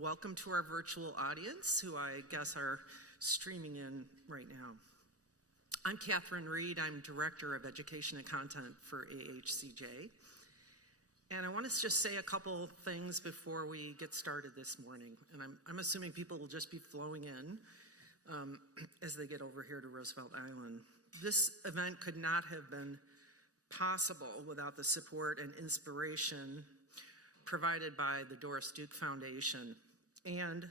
welcome to our virtual audience, who I guess are streaming in right now. I'm Katherine Reed. I'm Director of Education and Content for AHCJ. And I want to just say a couple things before we get started this morning. And I'm assuming people will just be flowing in as they get over here to Roosevelt Island. This event could not have been possible without the support and inspiration provided by the Doris Duke Foundation and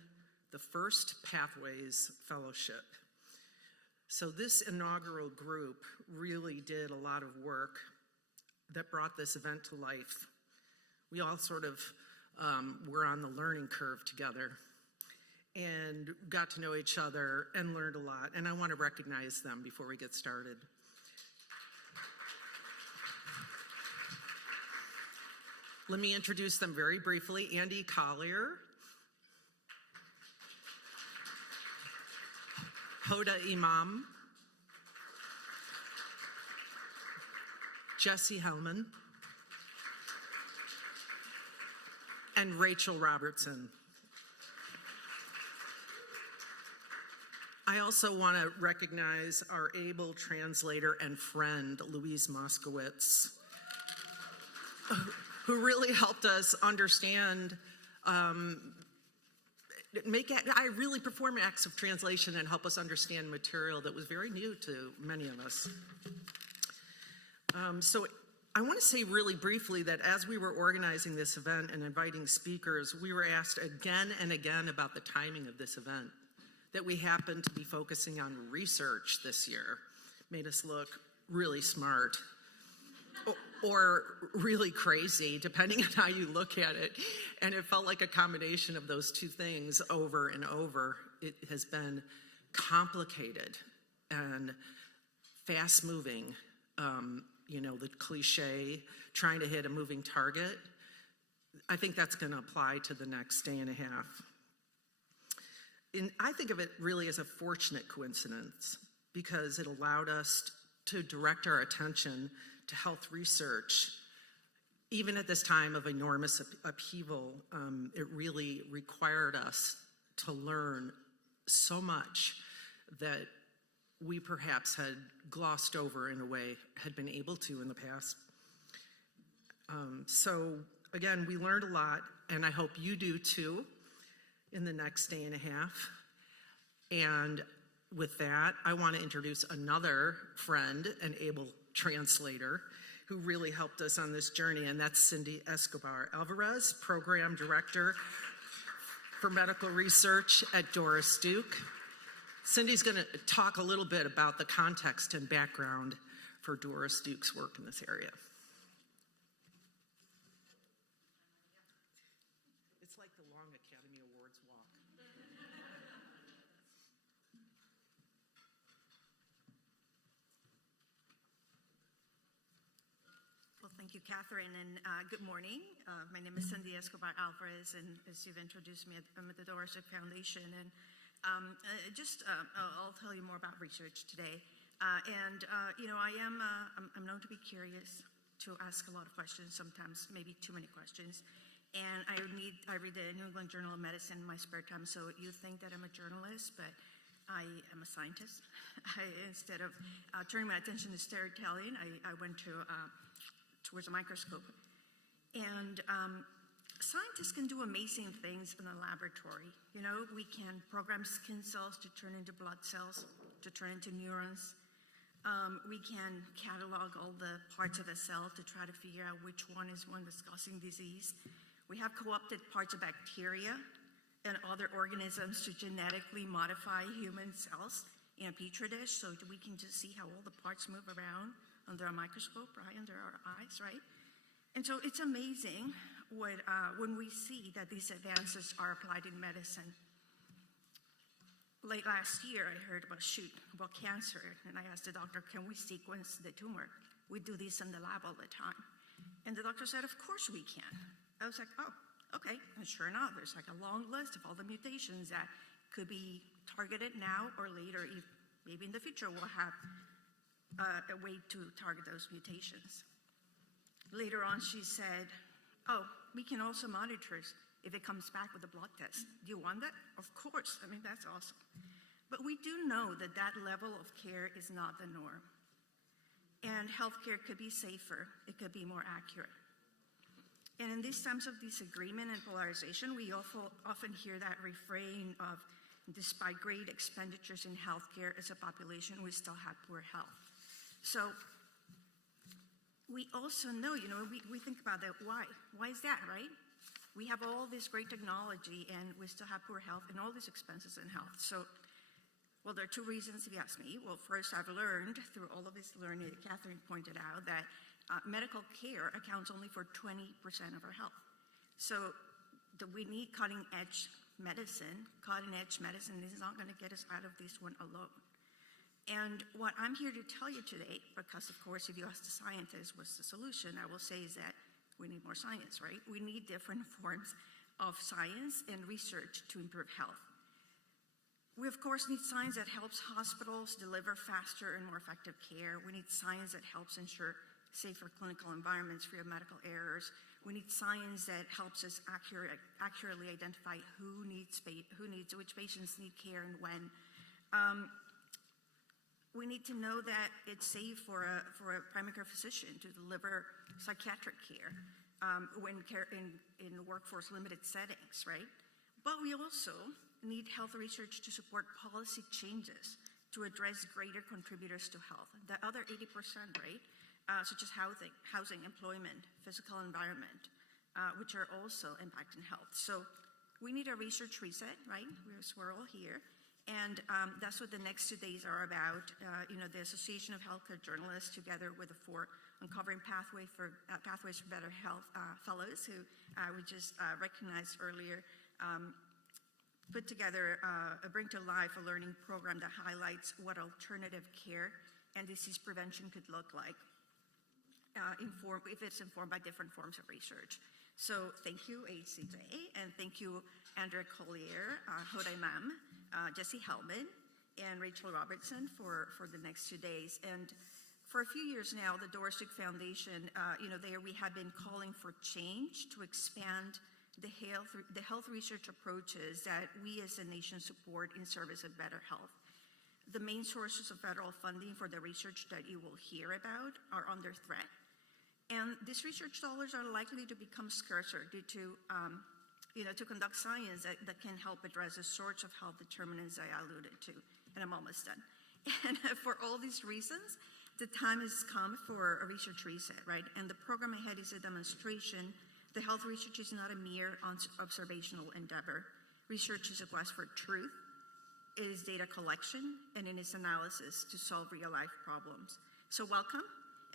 the First Pathways Fellowship. So this inaugural group really did a lot of work that brought this event to life. We all sort of were on the learning curve together and got to know each other and learned a lot. And I want to recognize them before we get started. Let me introduce them very briefly. Andy Collier, Hoda Imam, Jesse Hellman, and Rachel Robertson. I also want to recognize our able translator and friend, Louise Moskowitz, who really helped us understand, really perform acts of translation and help us understand material that was very new to many of us. So I want to say really briefly that as we were organizing this event and inviting speakers, we were asked again and again about the timing of this event, that we happened to be focusing on research this year. Made us look really smart. Or really crazy, depending on how you look at it. And it felt like a combination of those two things over and over. It has been complicated and fast-moving. The cliche, trying to hit a moving target. I think that's going to apply to the next day and a half. And I think of it really as a fortunate coincidence because it allowed us to direct our attention to health research. Even at this time of enormous upheaval, it really required us to learn so much that we perhaps had glossed over in a way, had been able to in the past. So again, we learned a lot, and I hope you do too in the next day and a half. And with that, I want to introduce another friend, an able translator, who really helped us on this journey, and that's Sindy Escobar Alvarez, Program Director for Medical Research at Doris Duke. Cindy's going to talk a little bit about the context and background for Doris Duke's work in this area. It's like the long Academy Awards walk. Well, thank you, Katherine, and good morning. My name is Sindy Escobar Alvarez, and as you've introduced me, I'm at the Doris Duke Foundation, and I'll tell you more about research today. I'm known to be curious, to ask a lot of questions, sometimes maybe too many questions, and I read the New England Journal of Medicine in my spare time, so you think that I'm a journalist, but I am a scientist. Instead of turning my attention to storytelling, I went towards a microscope. And scientists can do amazing things in a laboratory. We can program skin cells to turn into blood cells, to turn into neurons. We can catalog all the parts of a cell to try to figure out which one is one that's causing disease. We have co-opted parts of bacteria and other organisms to genetically modify human cells in a petri dish, so we can just see how all the parts move around under a microscope, right, under our eyes, right? And so it's amazing when we see that these advances are applied in medicine. Late last year, I heard about cancer, and I asked the doctor, can we sequence the tumor? We do this in the lab all the time. And the doctor said, of course we can. I was like, oh, okay. And sure enough, there's like a long list of all the mutations that could be targeted now or later. Maybe in the future we'll have a way to target those mutations. Later on, she said, oh, we can also monitor if it comes back with a blood test. Do you want that? Of course. I mean, that's awesome. But we do know that that level of care is not the norm. And healthcare could be safer. It could be more accurate. And in these times of disagreement and polarization, we often hear that refrain of, despite great expenditures in healthcare as a population, we still have poor health. So we also know, we think about that. Why? Why is that, right? We have all this great technology and we still have poor health and all these expenses in health. So, well, there are two reasons if you ask me. Well, first, I've learned through all of this learning that Katherine pointed out that medical care accounts only for 20% of our health. So we need cutting-edge medicine. Cutting-edge medicine is not going to get us out of this one alone. And what I'm here to tell you today, because of course, if you ask the scientists what's the solution, I will say is that we need more science, right? We need different forms of science and research to improve health. We, of course, need science that helps hospitals deliver faster and more effective care. We need science that helps ensure safer clinical environments free of medical errors. We need science that helps us accurately identify which patients need care and when. We need to know that it's safe for a primary care physician to deliver psychiatric care when care in workforce limited settings, right? But we also need health research to support policy changes to address greater contributors to health. The other 80%, right? Such as housing, employment, physical environment, which are also impacting health. So we need a research reset, right? We're all here. And that's what the next 2 days are about. The Association of Healthcare Journalists, together with the 4 Uncovering Pathways for Better Health fellows, who we just recognized earlier, put together, bring to life a learning program that highlights what alternative care and disease prevention could look like if it's informed by different forms of research. So thank you, AHCJ, and thank you, Andrea Collier, Hoda Imam, Jesse Hellman, and Rachel Robertson for the next 2 days. And for a few years now, the Doris Duke Foundation, we have been calling for change to expand the health research approaches that we as a nation support in service of better health. The main sources of federal funding for the research that you will hear about are under threat. And these research dollars are likely to become scarcer due to conduct science that can help address the sorts of health determinants I alluded to. And I'm almost done. And for all these reasons, the time has come for a research reset, right? And the program ahead is a demonstration that health research is not a mere observational endeavor. Research is a quest for truth. It is data collection, and it is analysis to solve real-life problems. So welcome.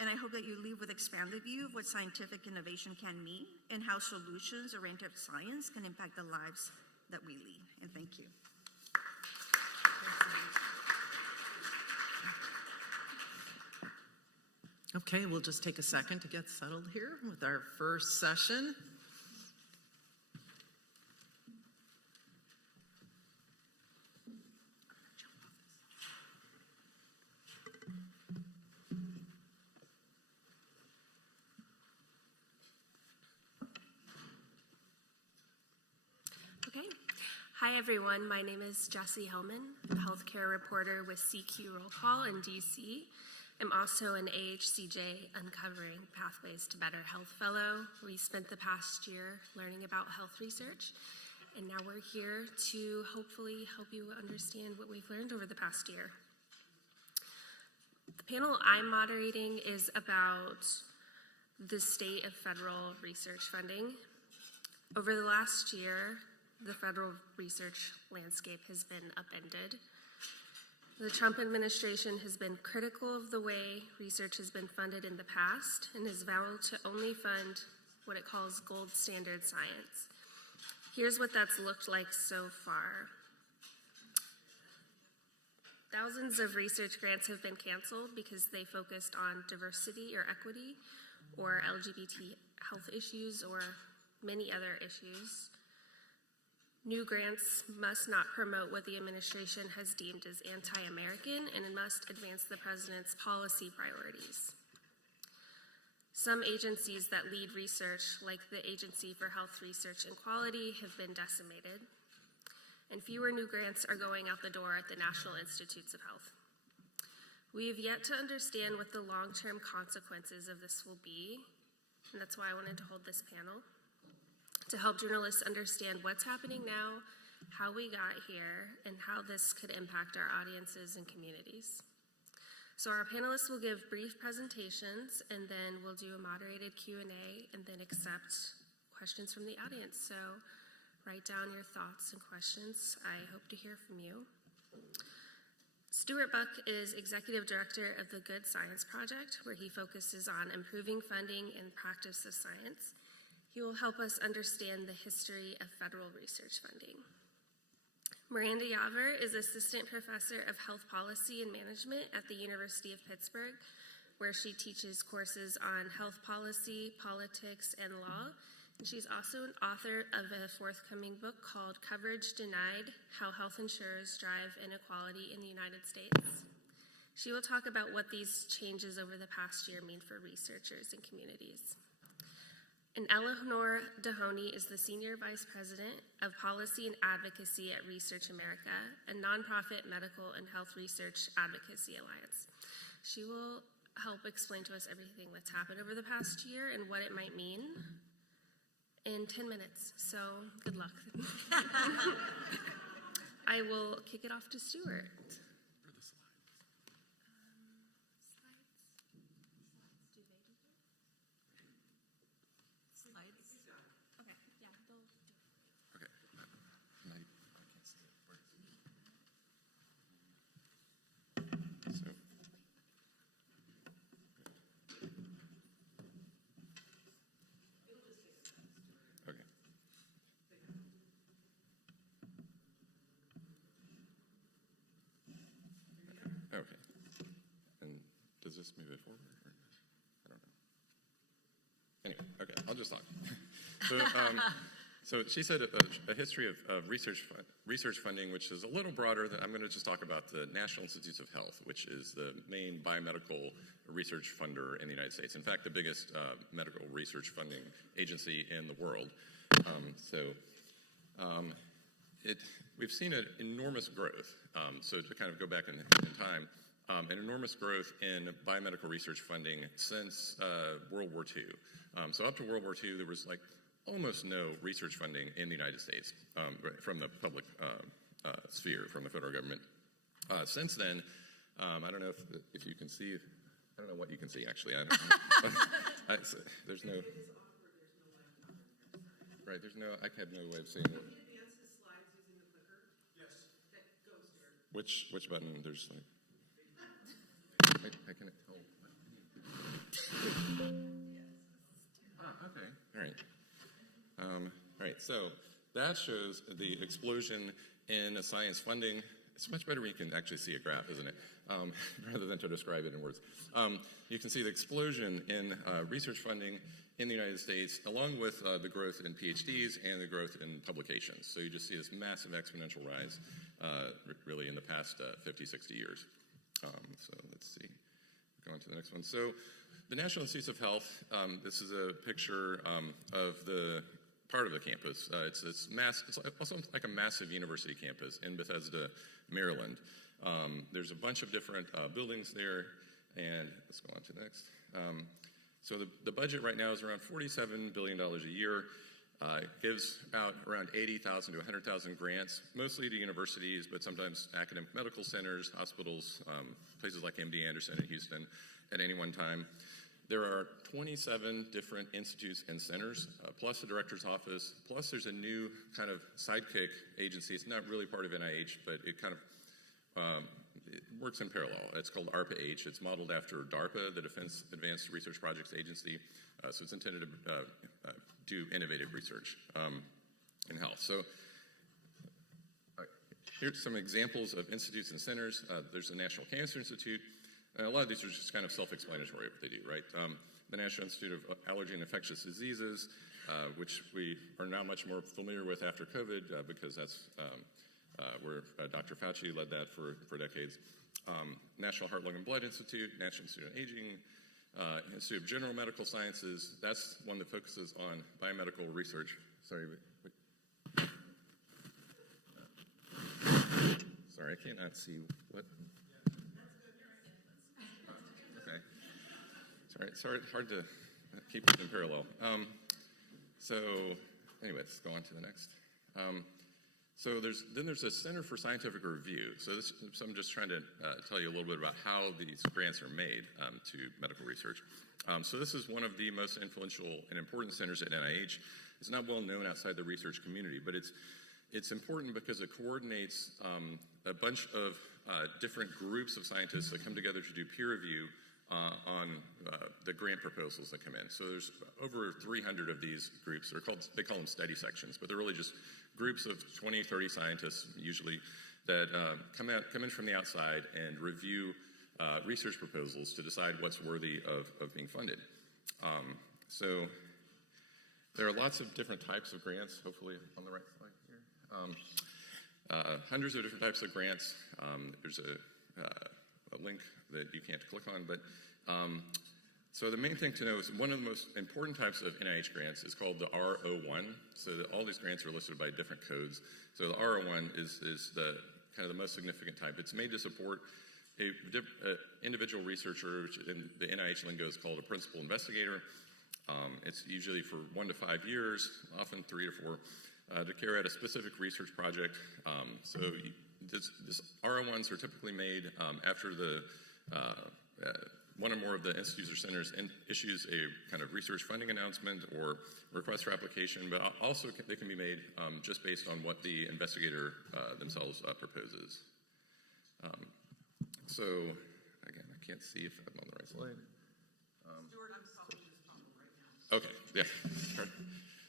And I hope that you leave with expanded view of what scientific innovation can mean and how solutions-oriented science can impact the lives that we lead. And thank you. Okay, we'll just take a second to get settled here with our first session. Hi everyone, my name is Jessie Hellman, a healthcare reporter with CQ Roll Call in DC. I'm also an AHCJ Uncovering Pathways to Better Health Fellow. We spent the past year learning about health research, and now we're here to hopefully help you understand what we've learned over the past year. The panel I'm moderating is about the state of federal research funding. Over the last year, the federal research landscape has been upended. The Trump administration has been critical of the way research has been funded in the past and has vowed to only fund what it calls gold standard science. Here's what that's looked like so far. Thousands of research grants have been canceled because they focused on diversity or equity or LGBT health issues or many other issues. New grants must not promote what the administration has deemed as anti-American, and it must advance the president's policy priorities. Some agencies that lead research, like the Agency for Health Research and Quality, have been decimated, and fewer new grants are going out the door at the National Institutes of Health. We have yet to understand what the long-term consequences of this will be, and that's why I wanted to hold this panel, to help journalists understand what's happening now, how we got here, and how this could impact our audiences and communities. So our panelists will give brief presentations, and then we'll do a moderated Q&A, and then accept questions from the audience. So write down your thoughts and questions. I hope to hear from you. Stuart Buck is Executive Director of the Good Science Project, where he focuses on improving funding and practice of science. He will help us understand the history of federal research funding. Miranda Yaver is Assistant Professor of Health Policy and Management at the University of Pittsburgh, where she teaches courses on health policy, politics, and law. And she's also an author of a forthcoming book called Coverage Denied: How Health Insurers Drive Inequality in the United States. She will talk about what these changes over the past year mean for researchers and communities. And Eleanor Dahoney is the Senior Vice President of Policy and Advocacy at Research America, a nonprofit medical and health research advocacy alliance. She will help explain to us everything that's happened over the past year and what it might mean in 10 minutes. So good luck. I will kick it off to Stuart. Okay. And does this move it forward? Or, I don't know. Anyway, okay, I'll just talk. So she said a history of research funding, which is a little broader. I'm going to just talk about the National Institutes of Health, which is the main biomedical research funder in the United States. In fact, the biggest medical research funding agency in the world. We've seen an enormous growth. So to kind of go back in time, an enormous growth in biomedical research funding since World War II. So up to World War II, there was like almost no research funding in the United States from the public sphere, from the federal government. Since then, I don't know if you can see, I don't know what you can see actually. I don't know. There's no, right, there's no, I have no way of seeing it. Which button? There's like, I can tell. Okay. All right. All right. So that shows the explosion in science funding. It's much better when you can actually see a graph, isn't it? Rather than to describe it in words. You can see the explosion in research funding in the United States, along with the growth in Ph.D.s and the growth in publications. So you just see this massive exponential rise really in the past 50, 60 years. So let's see, go on to the next one. So the National Institutes of Health, this is a picture of the part of the campus. It's also like a massive university campus in Bethesda, Maryland. There's a bunch of different buildings there, and let's go on to the next. So the budget right now is around $47 billion a year. It gives out around 80,000 to 100,000 grants, mostly to universities, but sometimes academic medical centers, hospitals, places like MD Anderson in Houston at any one time. There are 27 different institutes and centers, plus the director's office, plus there's a new kind of sidekick agency. It's not really part of NIH, but it kind of it works in parallel. It's called ARPA-H. It's modeled after DARPA, the Defense Advanced Research Projects Agency. So it's intended to do innovative research in health. So here's some examples of institutes and centers. There's the National Cancer Institute. And a lot of these are just kind of self-explanatory what they do, right? The National Institute of Allergy and Infectious Diseases, which we are now much more familiar with after COVID because that's where Dr. Fauci led that for decades. National Heart, Lung, and Blood Institute, National Institute on Aging, Institute of General Medical Sciences, that's one that focuses on biomedical research. Sorry, sorry, I cannot see what. Okay. Sorry, hard to keep it in parallel. So anyway, let's go on to the next. So there's a Center for Scientific Review. So I'm just trying to tell you a little bit about how these grants are made to medical research. So this is one of the most influential and important centers at NIH. It's not well known outside the research community, but it's important because it coordinates a bunch of different groups of scientists that come together to do peer review on the grant proposals that come in. So there's over 300 of these groups. They call them study sections, but they're really just groups of 20, 30 scientists usually that come in from the outside and review research proposals to decide what's worthy of being funded. So there are lots of different types of grants, hopefully on the right slide here. Hundreds of different types of grants. There's a link that you can't click on, but so the main thing to know is one of the most important types of NIH grants is called the R01. So all these grants are listed by different codes. So the R01 is the kind of the most significant type. It's made to support a individual researcher, which in the NIH lingo is called a principal investigator. It's usually for 1 to 5 years, often 3 or 4, to carry out a specific research project. So this R01s are typically made after the one or more of the institutes or centers issues a kind of research funding announcement or request for application, but also they can be made just based on what the investigator themselves proposes. So again, I can't see if I'm on the right slide. Stuart, I'm solving this problem right now. Okay, yeah.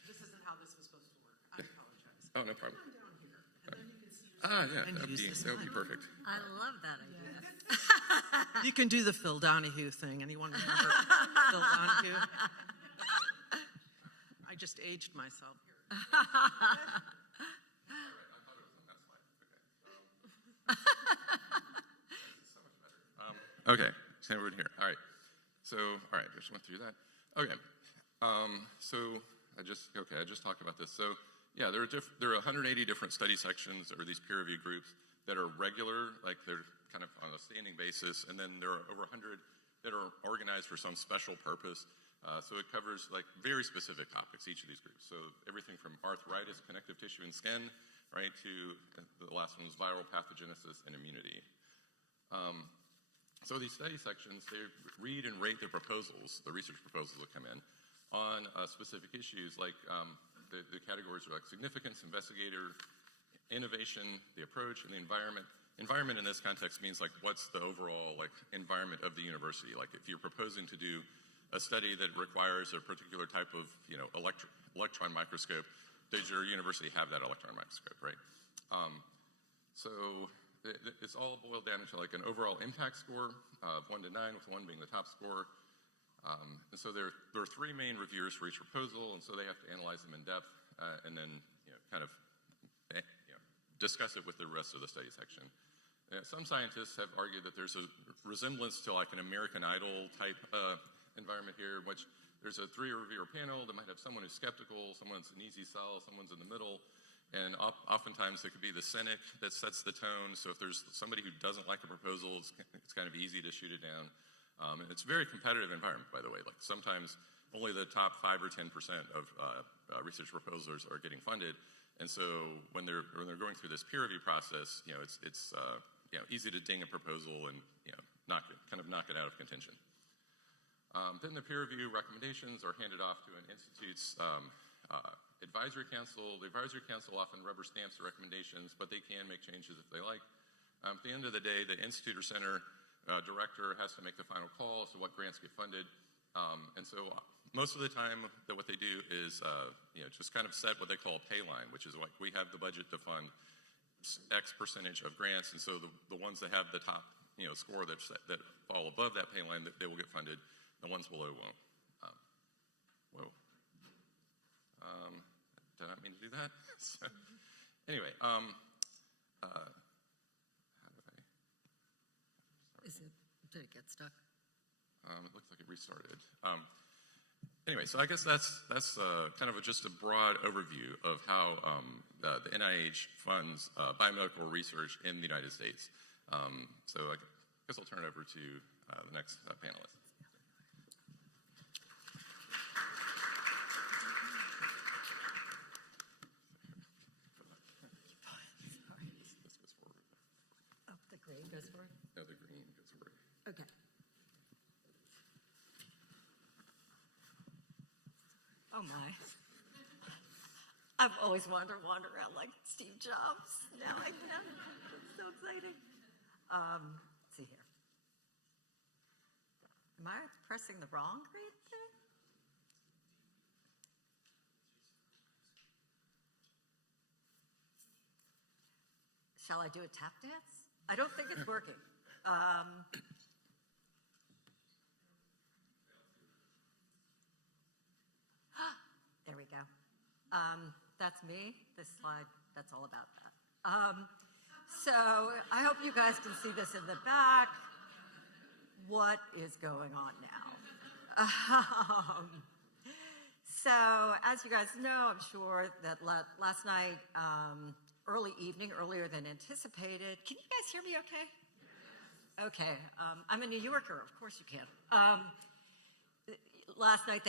This isn't how this was supposed to work. I apologize. Oh, no problem. Come down here, and then you can see Yeah, that would be perfect. I love that idea. You can do the Phil Donahue thing. Anyone remember Phil Donahue? I just aged myself here. Okay, so we're in here. All right. So, all right, I just went through that. Okay. So I just talked about this. So yeah, there are 180 different study sections or these peer review groups that are regular, like they're kind of on a standing basis, and then there are over 100 that are organized for some special purpose. So it covers like very specific topics, each of these groups. So everything from arthritis, connective tissue and skin, right, to the last one is viral pathogenesis and immunity. So these study sections, they read and rate the proposals, the research proposals that come in, on specific issues like the categories are like significance, investigator, innovation, the approach, and the environment. Environment in this context means like what's the overall like environment of the university. Like if you're proposing to do a study that requires a particular type of electron microscope, does your university have that electron microscope, right? So it's all boiled down into like an overall impact score of 1 to 9, with 1 being the top score. And so there are 3 main reviewers for each proposal, and so they have to analyze them in depth and then kind of discuss it with the rest of the study section. Some scientists have argued that there's a resemblance to like an American Idol type environment here, which there's a 3 reviewer panel that might have someone who's skeptical, someone's an easy sell, someone's in the middle, and oftentimes it could be the cynic that sets the tone. So if there's somebody who doesn't like a proposal, it's kind of easy to shoot it down. And it's a very competitive environment, by the way. Like sometimes only the top 5 or 10% of research proposals are getting funded. And so when they're going through this peer review process, it's easy to ding a proposal and knock it out of contention. Then the peer review recommendations are handed off to an institute's advisory council. The advisory council often rubber stamps the recommendations, but they can make changes if they like. At the end of the day, the institute or center director has to make the final call as to what grants get funded. And so most of the time that what they do is just kind of set what they call a pay line, which is like we have the budget to fund X percentage of grants, and so the ones that have the top score that fall above that pay line, they will get funded. The ones below won't. Whoa. Did I not mean to do that? So, anyway, how do I? Did it get stuck? It looks like it restarted. Anyway, so I guess that's kind of just a broad overview of how the NIH funds biomedical research in the United States. So I guess I'll turn it over to the next panelist. This goes forward. Oh, the green goes forward? No, the green goes forward. Okay. Oh my. I've always wanted to wander around like Steve Jobs. Now I can. It's so exciting. Let's see here. Am I pressing the wrong green thing? Shall I do a tap dance? I don't think it's working. There we go. That's me. This slide, that's all about that. So I hope you guys can see this in the back. What is going on now? So as you guys know, I'm sure that last night, early evening, earlier than anticipated. Can you guys hear me okay? Okay. I'm a New Yorker. Of course you can. Last night,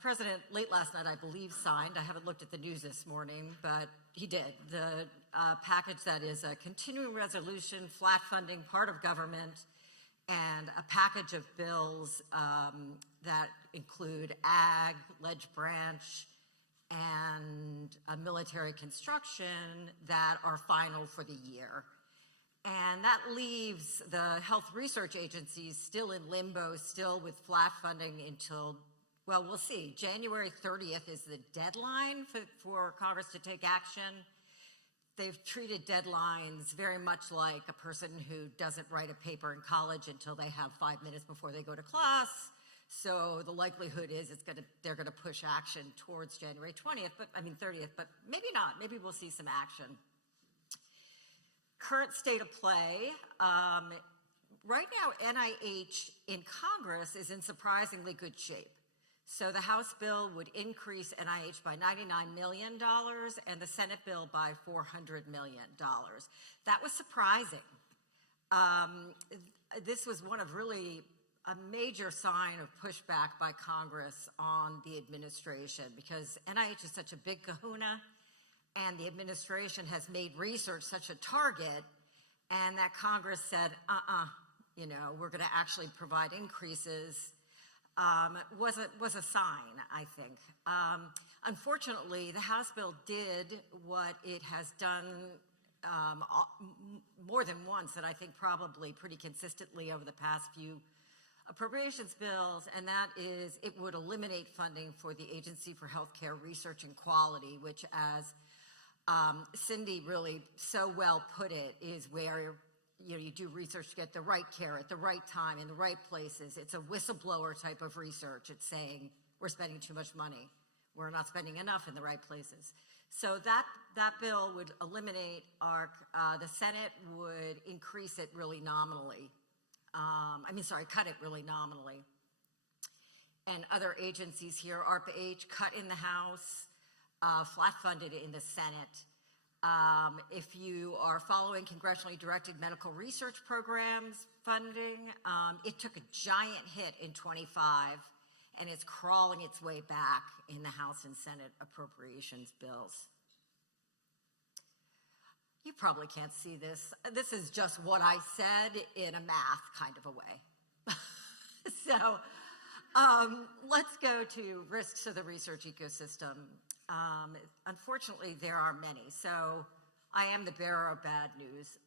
President, late last night, I believe, signed. I haven't looked at the news this morning, but he did. The package that is a continuing resolution, flat funding, part of government, and a package of bills that include ag, ledge branch, and military construction that are final for the year. And that leaves the health research agencies still in limbo, still with flat funding until, well, we'll see. January 30th is the deadline for Congress to take action. They've treated deadlines very much like a person who doesn't write a paper in college until they have 5 minutes before they go to class. So the likelihood is they're gonna push action towards January 30th, but maybe not. Maybe we'll see some action. Current state of play. Right now, NIH in Congress is in surprisingly good shape. So the House bill would increase NIH by $99 million and the Senate bill by $400 million. That was surprising. This was one of really a major sign of pushback by Congress on the administration because NIH is such a big kahuna. And the administration has made research such a target, and that Congress said, we're going to actually provide increases, was a sign, I think. Unfortunately, the House bill did what it has done more than once, and I think probably pretty consistently over the past few appropriations bills, and that is it would eliminate funding for the Agency for Healthcare Research and Quality, which, as Sindy really so well put it, is where you do research to get the right care at the right time in the right places. It's a whistleblower type of research. It's saying we're spending too much money. We're not spending enough in the right places. So that bill would eliminate the Senate would increase it really nominally. Cut it really nominally. And other agencies here, ARPA-H cut in the House, flat funded in the Senate. If you are following congressionally directed medical research programs funding, it took a giant hit in 25, and it's crawling its way back in the House and Senate appropriations bills. You probably can't see this. This is just what I said in a math kind of a way. So let's go to risks of the research ecosystem. Unfortunately, there are many. So I am the bearer of bad news.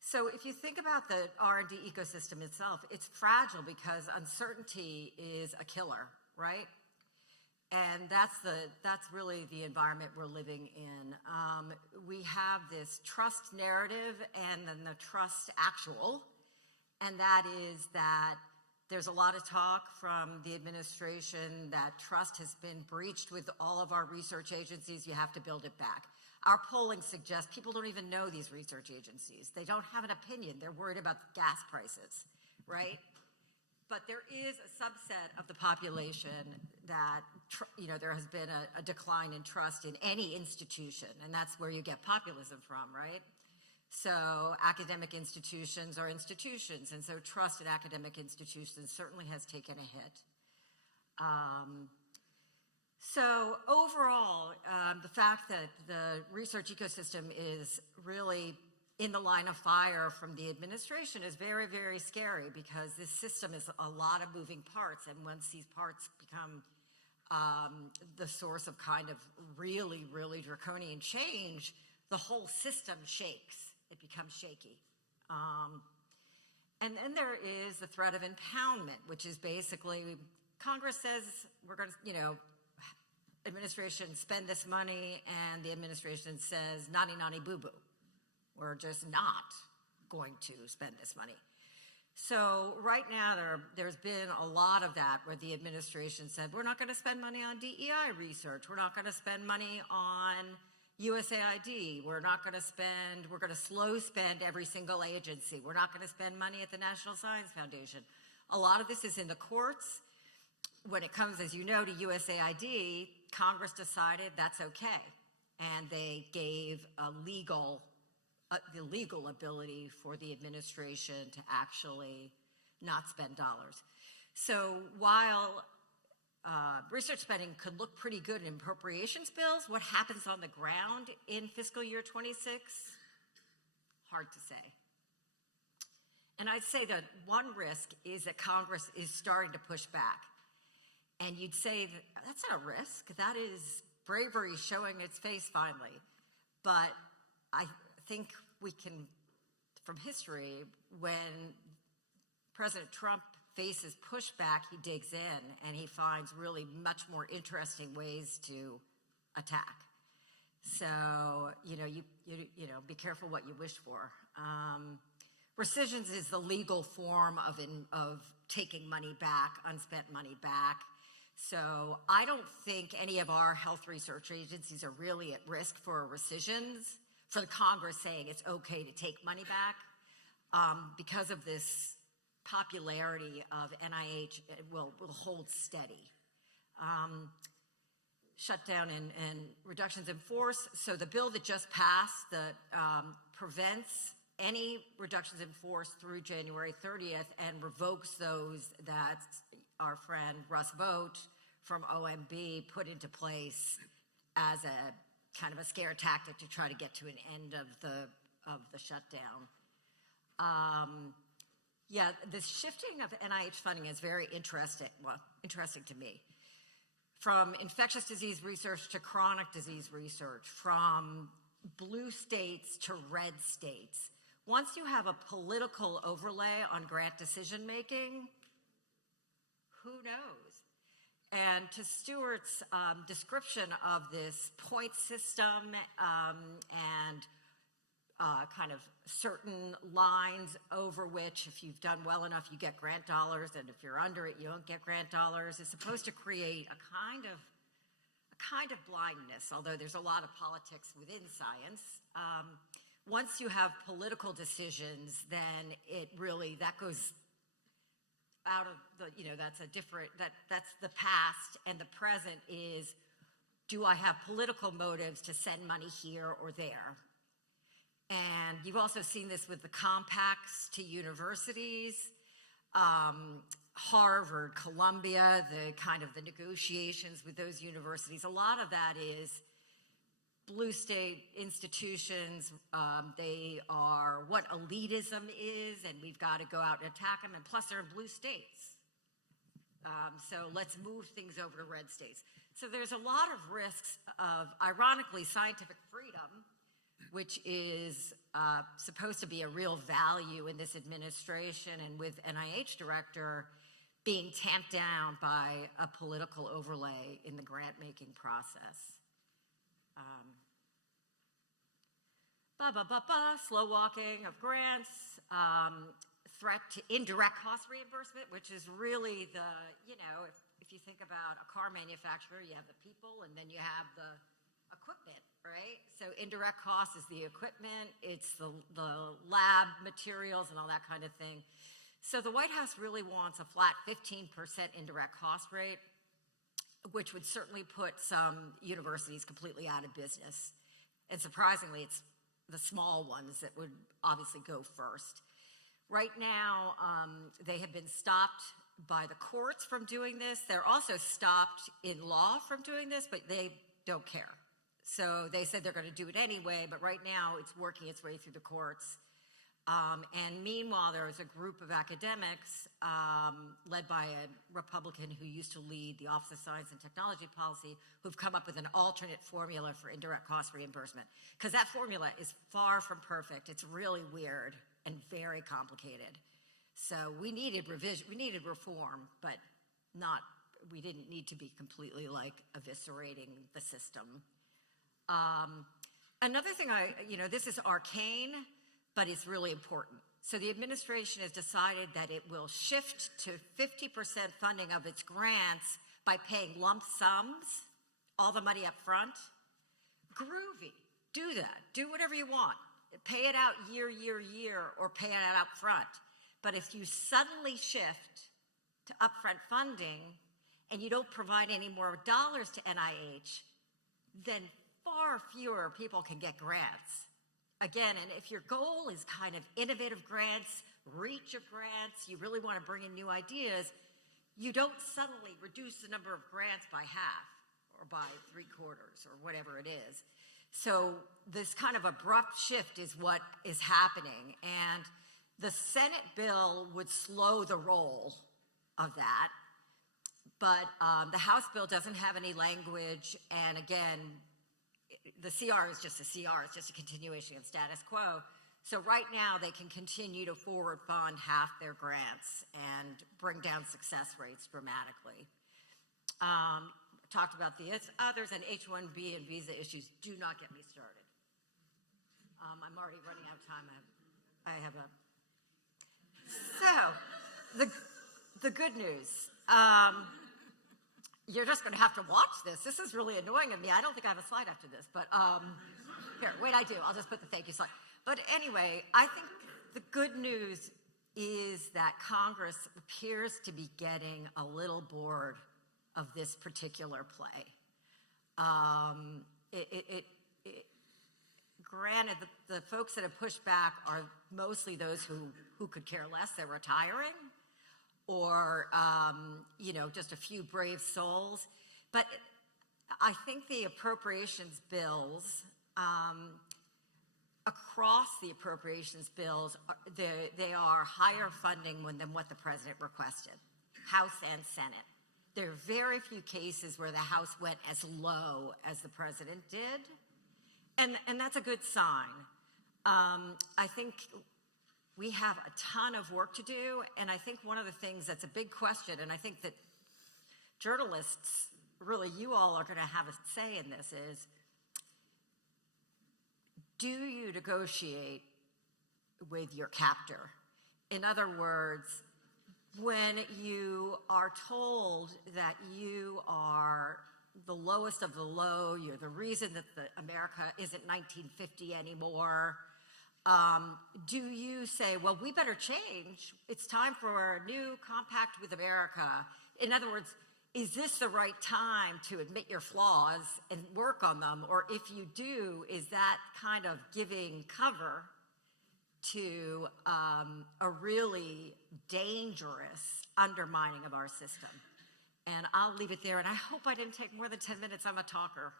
So if you think about the R&D ecosystem itself, it's fragile because uncertainty is a killer, right? And that's really the environment we're living in. We have this trust narrative and then the trust actual, and that is that there's a lot of talk from the administration that trust has been breached with all of our research agencies. You have to build it back. Our polling suggests people don't even know these research agencies. They don't have an opinion. They're worried about gas prices, right? But there is a subset of the population that, there has been a decline in trust in any institution, and that's where you get populism from, right? So academic institutions are institutions, and so trust in academic institutions certainly has taken a hit. So overall, the fact that the research ecosystem is really in the line of fire from the administration is very, very scary, because this system is a lot of moving parts, and once these parts become the source of kind of really, really draconian change, the whole system shakes. It becomes shaky. And then there is the threat of impoundment, which is basically Congress says we're going to, administration spend this money, and the administration says naughty, naughty, boo-boo. We're just not going to spend this money. So right now there's been a lot of that where the administration said, we're not going to spend money on DEI research. We're not going to spend money on USAID. We're going to slow spend every single agency. We're not going to spend money at the National Science Foundation. A lot of this is in the courts. When it comes, as you know, to USAID, Congress decided that's okay. And they gave the legal ability for the administration to actually not spend dollars. So while research spending could look pretty good in appropriations bills, what happens on the ground in fiscal year 26? Hard to say. And I'd say that one risk is that Congress is starting to push back. And you'd say that's not a risk. That is bravery showing its face finally. But I think we can, from history, when President Trump faces pushback, he digs in and he finds really much more interesting ways to attack. So, you be careful what you wish for. Rescissions is the legal form of taking money back, unspent money back. So I don't think any of our health research agencies are really at risk for rescissions, for the Congress saying it's okay to take money back, because of this popularity of NIH. It will hold steady. Shutdown and reductions in force. So the bill that just passed that prevents any reductions in force through January 30th and revokes those that our friend Russ Vogt from OMB put into place as a kind of a scare tactic to try to get to an end of the shutdown. Yeah, the shifting of NIH funding is very interesting. Well, interesting to me. From infectious disease research to chronic disease research, from blue states to red states. Once you have a political overlay on grant decision making, who knows? And to Stuart's description of this point system and kind of certain lines over which, if you've done well enough, you get grant dollars, and if you're under it, you don't get grant dollars, is supposed to create a kind of blindness, although there's a lot of politics within science. Once you have political decisions, then that goes out of that's the past, and the present is, do I have political motives to send money here or there? And you've also seen this with the compacts to universities, Harvard, Columbia, the negotiations with those universities. A lot of that is blue state institutions. They are what elitism is, and we've got to go out and attack them. And plus, they're in blue states. So let's move things over to red states. So there's a lot of risks of, ironically, scientific freedom, which is supposed to be a real value in this administration, and with NIH director being tamped down by a political overlay in the grant-making process. Slow walking of grants, threat to indirect cost reimbursement, which is really if you think about a car manufacturer, you have the people and then you have the equipment, right? So indirect cost is the equipment, it's the lab materials and all that kind of thing. So the White House really wants a flat 15% indirect cost rate, which would certainly put some universities completely out of business. And surprisingly, it's the small ones that would obviously go first. Right now, they have been stopped by the courts from doing this. They're also stopped in law from doing this, but they don't care. So they said they're going to do it anyway, but right now it's working its way through the courts. And meanwhile, there is a group of academics led by a Republican who used to lead the Office of Science and Technology Policy who've come up with an alternate formula for indirect cost reimbursement. Because that formula is far from perfect. It's really weird and very complicated. So we needed revision, we needed reform, but we didn't need to be completely like eviscerating the system. Another thing this is arcane, but it's really important. So the administration has decided that it will shift to 50% funding of its grants by paying lump sums, all the money up front. Groovy, do that, do whatever you want. Pay it out year, or pay it out front. But if you suddenly shift to upfront funding and you don't provide any more dollars to NIH, then far fewer people can get grants. Again, and if your goal is kind of innovative grants, reach of grants, you really want to bring in new ideas, you don't suddenly reduce the number of grants by half or by 3/4 or whatever it is. So this kind of abrupt shift is what is happening. And the Senate bill would slow the roll of that. But the House bill doesn't have any language. And again, the CR is just a CR. It's just a continuation of status quo. So right now they can continue to forward fund half their grants and bring down success rates dramatically. Talked about the others, and H-1B and visa issues. Do not get me started. I'm already running out of time. I have a... So, the good news. You're just going to have to watch this. This is really annoying of me. I don't think I have a slide after this, but here, wait, I do. I'll just put the thank you slide. But anyway, I think the good news is that Congress appears to be getting a little bored of this particular play. Granted, the folks that have pushed back are mostly those who could care less. They're retiring, or just a few brave souls. But I think the appropriations bills, across the appropriations bills, they are higher funding than what the president requested, House and Senate. There are very few cases where the House went as low as the president did, and that's a good sign. I think we have a ton of work to do, and I think one of the things that's a big question, and I think that journalists, really you all are going to have a say in this, is do you negotiate with your captor? In other words, when you are told that you are the lowest of the low, you're the reason that America isn't 1950 anymore, do you say, well, we better change. It's time for a new compact with America. In other words, is this the right time to admit your flaws and work on them? Or if you do, is that kind of giving cover to a really dangerous undermining of our system? And I'll leave it there, and I hope I didn't take more than 10 minutes. I'm a talker.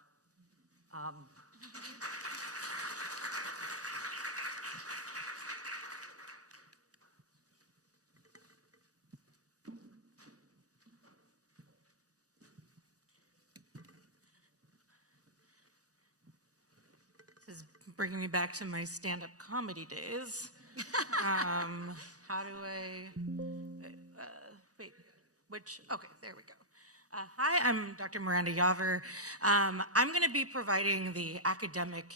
This is bringing me back to my stand-up comedy days. How do I, okay, there we go. Hi, I'm Dr. Miranda Yaver. I'm going to be providing the academic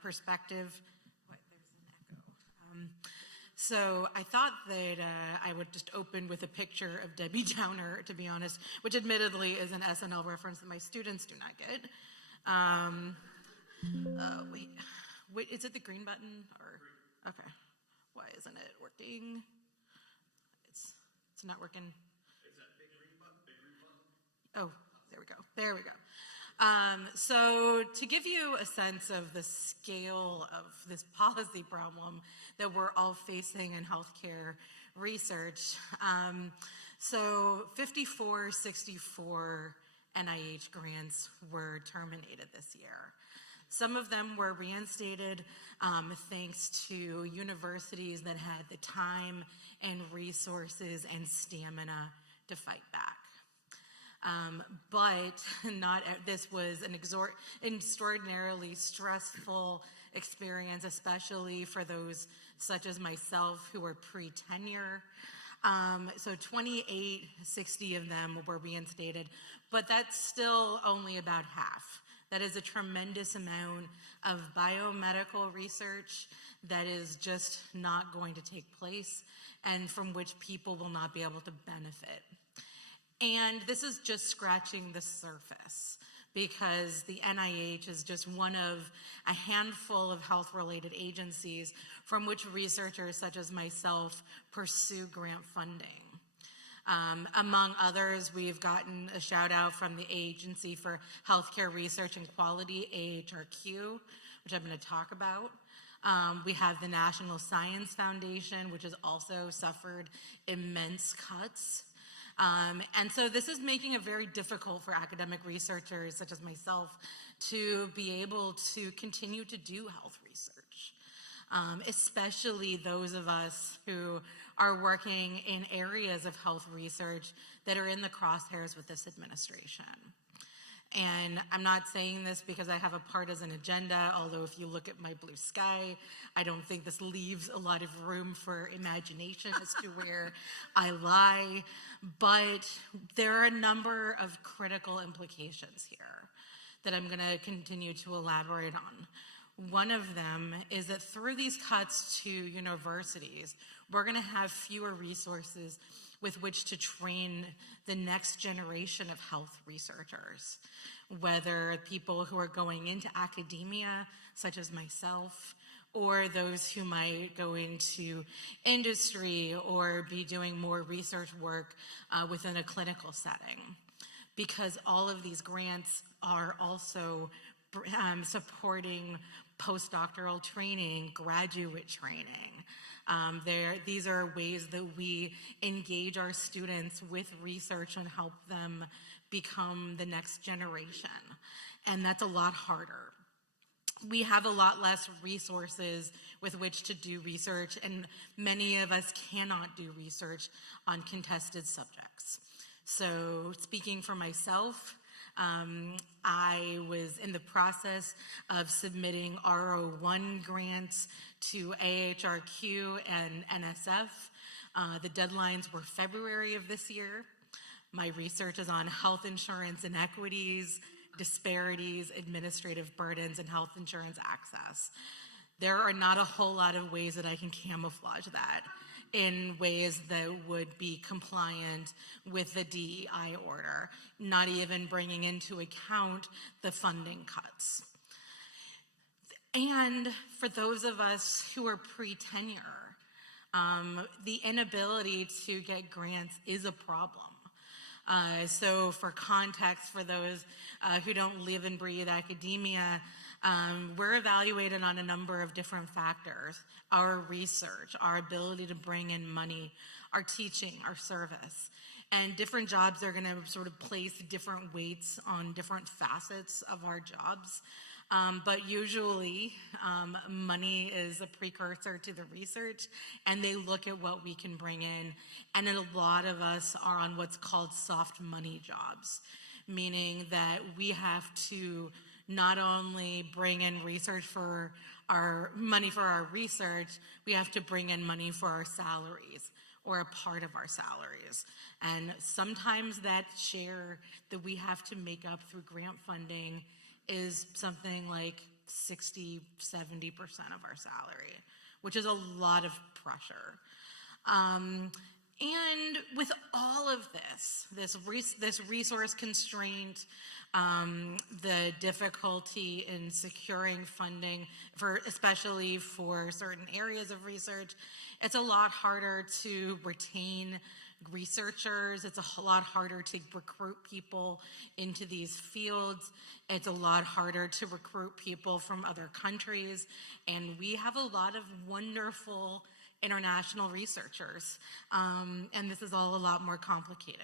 perspective. What, there's an echo. So I thought that I would just open with a picture of Debbie Downer, to be honest, which admittedly is an SNL reference that my students do not get. Wait, is it the green button? Or okay, why isn't it working? It's not working. Oh, there we go. There we go. So to give you a sense of the scale of this policy problem that we're all facing in healthcare research, so 5464 NIH grants were terminated this year. Some of them were reinstated thanks to universities that had the time and resources and stamina to fight back. But this was an extraordinarily stressful experience, especially for those such as myself who were pre-tenure. So 2860 of them were reinstated, but that's still only about half. That is a tremendous amount of biomedical research that is just not going to take place and from which people will not be able to benefit. And this is just scratching the surface because the NIH is just one of a handful of health-related agencies from which researchers such as myself pursue grant funding. Among others, we've gotten a shout out from the Agency for Healthcare Research and Quality, AHRQ, which I'm going to talk about. We have the National Science Foundation, which has also suffered immense cuts. And so this is making it very difficult for academic researchers such as myself to be able to continue to do health research, especially those of us who are working in areas of health research that are in the crosshairs with this administration. And I'm not saying this because I have a partisan agenda, although if you look at my blue sky, I don't think this leaves a lot of room for imagination as to where I lie. But there are a number of critical implications here that I'm going to continue to elaborate on. One of them is that through these cuts to universities, we're going to have fewer resources with which to train the next generation of health researchers, whether people who are going into academia, such as myself, or those who might go into industry or be doing more research work within a clinical setting. Because all of these grants are also supporting postdoctoral training, graduate training. These are ways that we engage our students with research and help them become the next generation. And that's a lot harder. We have a lot less resources with which to do research, and many of us cannot do research on contested subjects. So speaking for myself, I was in the process of submitting R01 grants to AHRQ and NSF. The deadlines were February of this year. My research is on health insurance inequities, disparities, administrative burdens, and health insurance access. There are not a whole lot of ways that I can camouflage that in ways that would be compliant with the DEI order, not even bringing into account the funding cuts. And for those of us who are pre-tenure, the inability to get grants is a problem. So for context, for those who don't live and breathe academia, we're evaluated on a number of different factors: our research, our ability to bring in money, our teaching, our service. And different jobs are going to sort of place different weights on different facets of our jobs. But usually, money is a precursor to the research, and they look at what we can bring in. And then a lot of us are on what's called soft money jobs, meaning that we have to not only bring in research for our money for our research, we have to bring in money for our salaries or a part of our salaries. And sometimes that share that we have to make up through grant funding is something like 60, 70% of our salary, which is a lot of pressure. And with all of this resource constraint, the difficulty in securing funding especially for certain areas of research, it's a lot harder to retain researchers. It's a lot harder to recruit people into these fields. It's a lot harder to recruit people from other countries. And we have a lot of wonderful international researchers. And this is all a lot more complicated.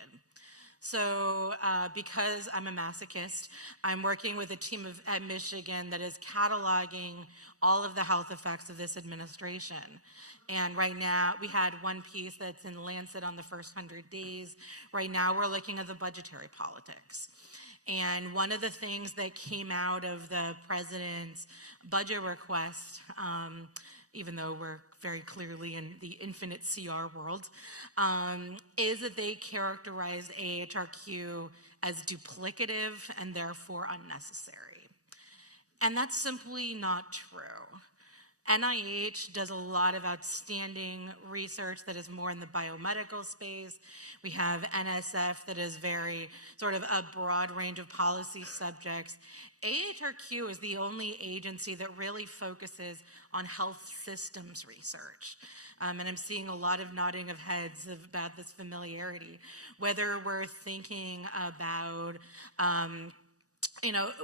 So because I'm a masochist, I'm working with a team at Michigan that is cataloging all of the health effects of this administration. And right now, we had one piece that's in Lancet on the first 100 days. Right now, we're looking at the budgetary politics. And one of the things that came out of the president's budget request, even though we're very clearly in the infinite CR world, is that they characterized AHRQ as duplicative and therefore unnecessary. And that's simply not true. NIH does a lot of outstanding research that is more in the biomedical space. We have NSF that is very sort of a broad range of policy subjects. AHRQ is the only agency that really focuses on health systems research. And I'm seeing a lot of nodding of heads about this familiarity. Whether we're thinking about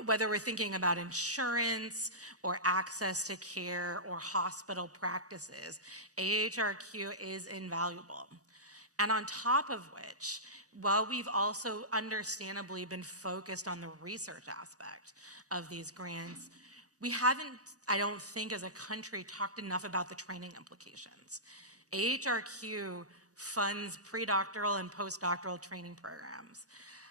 whether we're thinking about insurance or access to care or hospital practices, AHRQ is invaluable. And on top of which, while we've also understandably been focused on the research aspect of these grants, we haven't, I don't think as a country, talked enough about the training implications. AHRQ funds predoctoral and postdoctoral training programs.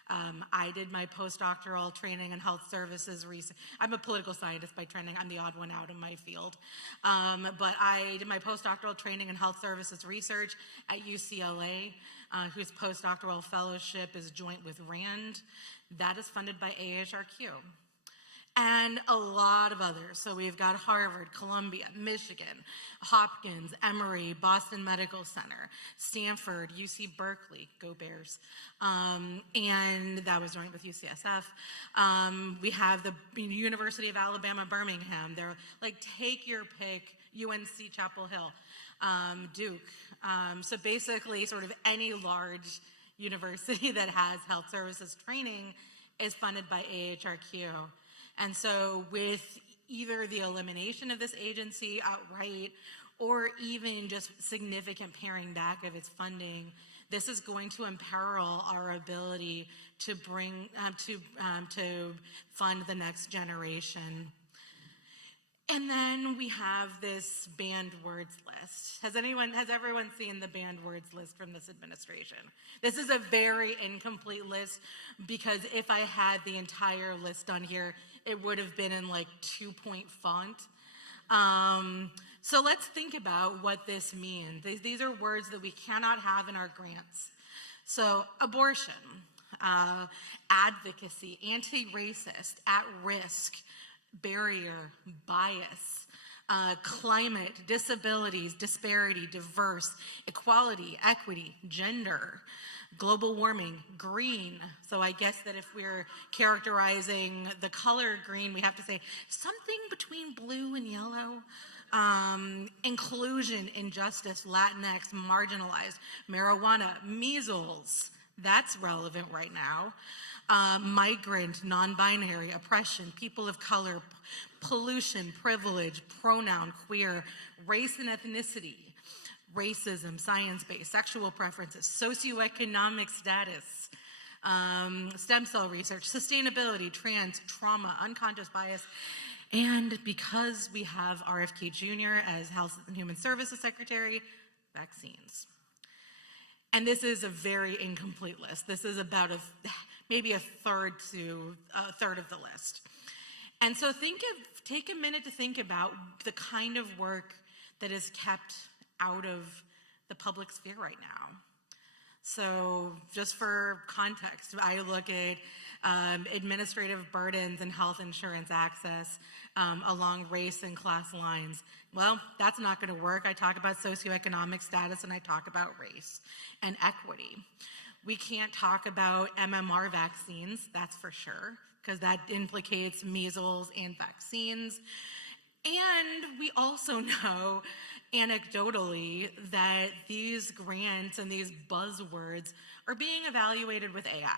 I did my postdoctoral training in health services research. I'm a political scientist by training. I'm the odd one out in my field. But I did my postdoctoral training in health services research at UCLA, whose postdoctoral fellowship is joint with RAND. That is funded by AHRQ. And a lot of others. So we've got Harvard, Columbia, Michigan, Hopkins, Emory, Boston Medical Center, Stanford, UC Berkeley, go Bears, and that was joined with UCSF. We have the University of Alabama, Birmingham. They're like, take your pick, UNC Chapel Hill, Duke. So basically sort of any large university that has health services training is funded by AHRQ. And so with either the elimination of this agency outright or even just significant paring back of its funding, this is going to imperil our ability to bring, to fund the next generation. And then we have this banned words list. Has everyone seen the banned words list from this administration? This is a very incomplete list because if I had the entire list on here, it would have been in like 2-point font. So let's think about what this means. These are words that we cannot have in our grants. So abortion, advocacy, anti-racist, at risk, barrier, bias, climate, disabilities, disparity, diverse, equality, equity, gender, global warming, green. So I guess that if we're characterizing the color green, we have to say something between blue and yellow. Inclusion, injustice, Latinx, marginalized, marijuana, measles. That's relevant right now. Migrant, non-binary, oppression, people of color, pollution, privilege, pronoun, queer, race and ethnicity, racism, science-based, sexual preferences, socioeconomic status, stem cell research, sustainability, trans, trauma, unconscious bias, and because we have RFK Jr. as Health and Human Services Secretary, vaccines. And this is a very incomplete list. This is about maybe a third of the list. And so take a minute to think about the kind of work that is kept out of the public sphere right now. So just for context, I look at administrative burdens and health insurance access along race and class lines. Well, that's not going to work. I talk about socioeconomic status and I talk about race and equity. We can't talk about MMR vaccines, that's for sure, because that implicates measles and vaccines. And we also know anecdotally that these grants and these buzzwords are being evaluated with AI.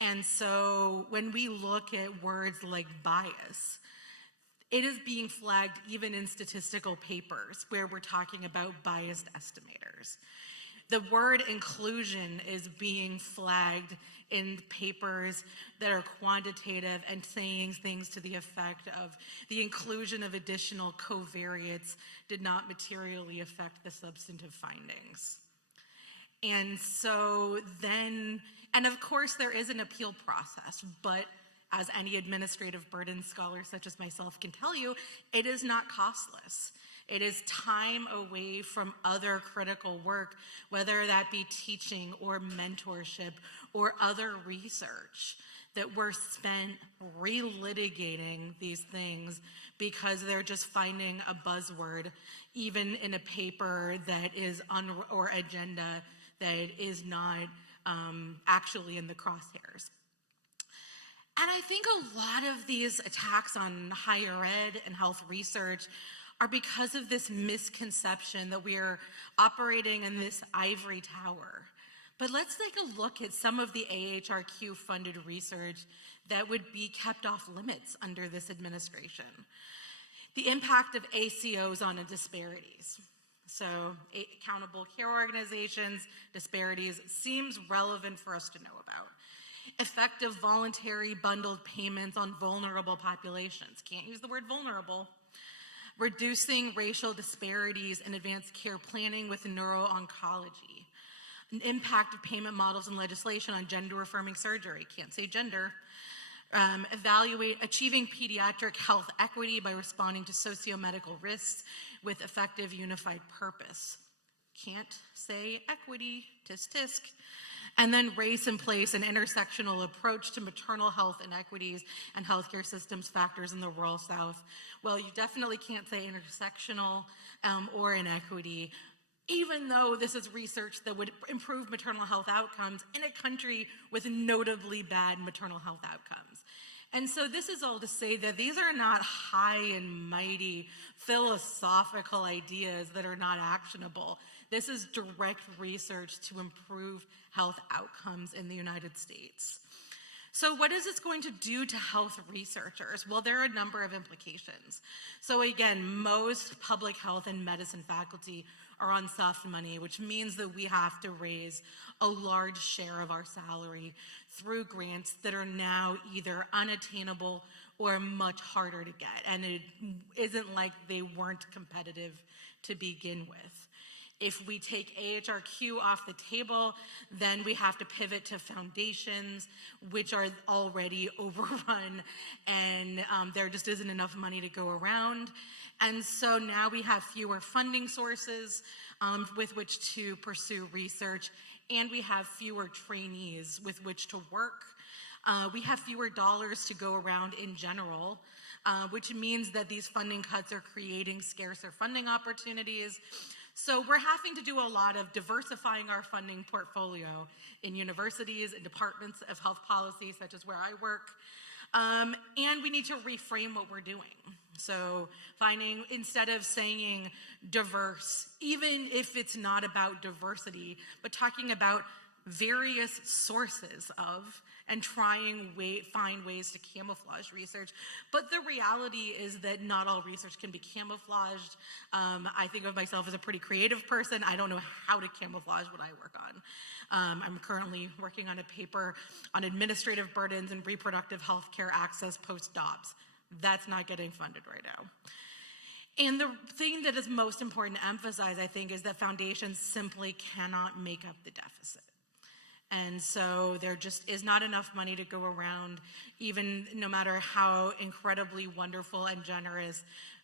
And so when we look at words like bias, it is being flagged even in statistical papers where we're talking about biased estimators. The word inclusion is being flagged in papers that are quantitative and saying things to the effect of the inclusion of additional covariates did not materially affect the substantive findings. And so then, and of course there is an appeal process, but as any administrative burden scholar such as myself can tell you, it is not costless. It is time away from other critical work, whether that be teaching or mentorship or other research, that we're spent relitigating these things because they're just finding a buzzword, even in a paper that is or agenda that is not actually in the crosshairs. And I think a lot of these attacks on higher ed and health research are because of this misconception that we are operating in this ivory tower. But let's take a look at some of the AHRQ funded research that would be kept off limits under this administration. The impact of ACOs on disparities. So accountable care organizations, disparities seems relevant for us to know about. Effective voluntary bundled payments on vulnerable populations. Can't use the word vulnerable. Reducing racial disparities in advanced care planning with neuro-oncology. An impact of payment models and legislation on gender-affirming surgery. Can't say gender. Evaluate achieving pediatric health equity by responding to socio-medical risks with effective unified purpose. Can't say equity, tisk tisk. And then race and place an intersectional approach to maternal health inequities and healthcare systems factors in the rural South. Well, you definitely can't say intersectional or inequity, even though this is research that would improve maternal health outcomes in a country with notably bad maternal health outcomes. And so this is all to say that these are not high and mighty philosophical ideas that are not actionable. This is direct research to improve health outcomes in the United States. So what is this going to do to health researchers? Well, there are a number of implications. So again, most public health and medicine faculty are on soft money, which means that we have to raise a large share of our salary through grants that are now either unattainable or much harder to get. And it isn't like they weren't competitive to begin with. If we take AHRQ off the table, then we have to pivot to foundations, which are already overrun, and there just isn't enough money to go around. And so now we have fewer funding sources with which to pursue research, and we have fewer trainees with which to work. We have fewer dollars to go around in general, which means that these funding cuts are creating scarcer funding opportunities. So we're having to do a lot of diversifying our funding portfolio in universities and departments of health policy, such as where I work. And we need to reframe what we're doing. So finding, instead of saying diverse, even if it's not about diversity, but talking about various sources of and find ways to camouflage research. But the reality is that not all research can be camouflaged. I think of myself as a pretty creative person. I don't know how to camouflage what I work on. I'm currently working on a paper on administrative burdens and reproductive health care access post-Dobbs. That's not getting funded right now. And the thing that is most important to emphasize, I think, is that foundations simply cannot make up the deficit. And so there just is not enough money to go around, even no matter how incredibly wonderful and generous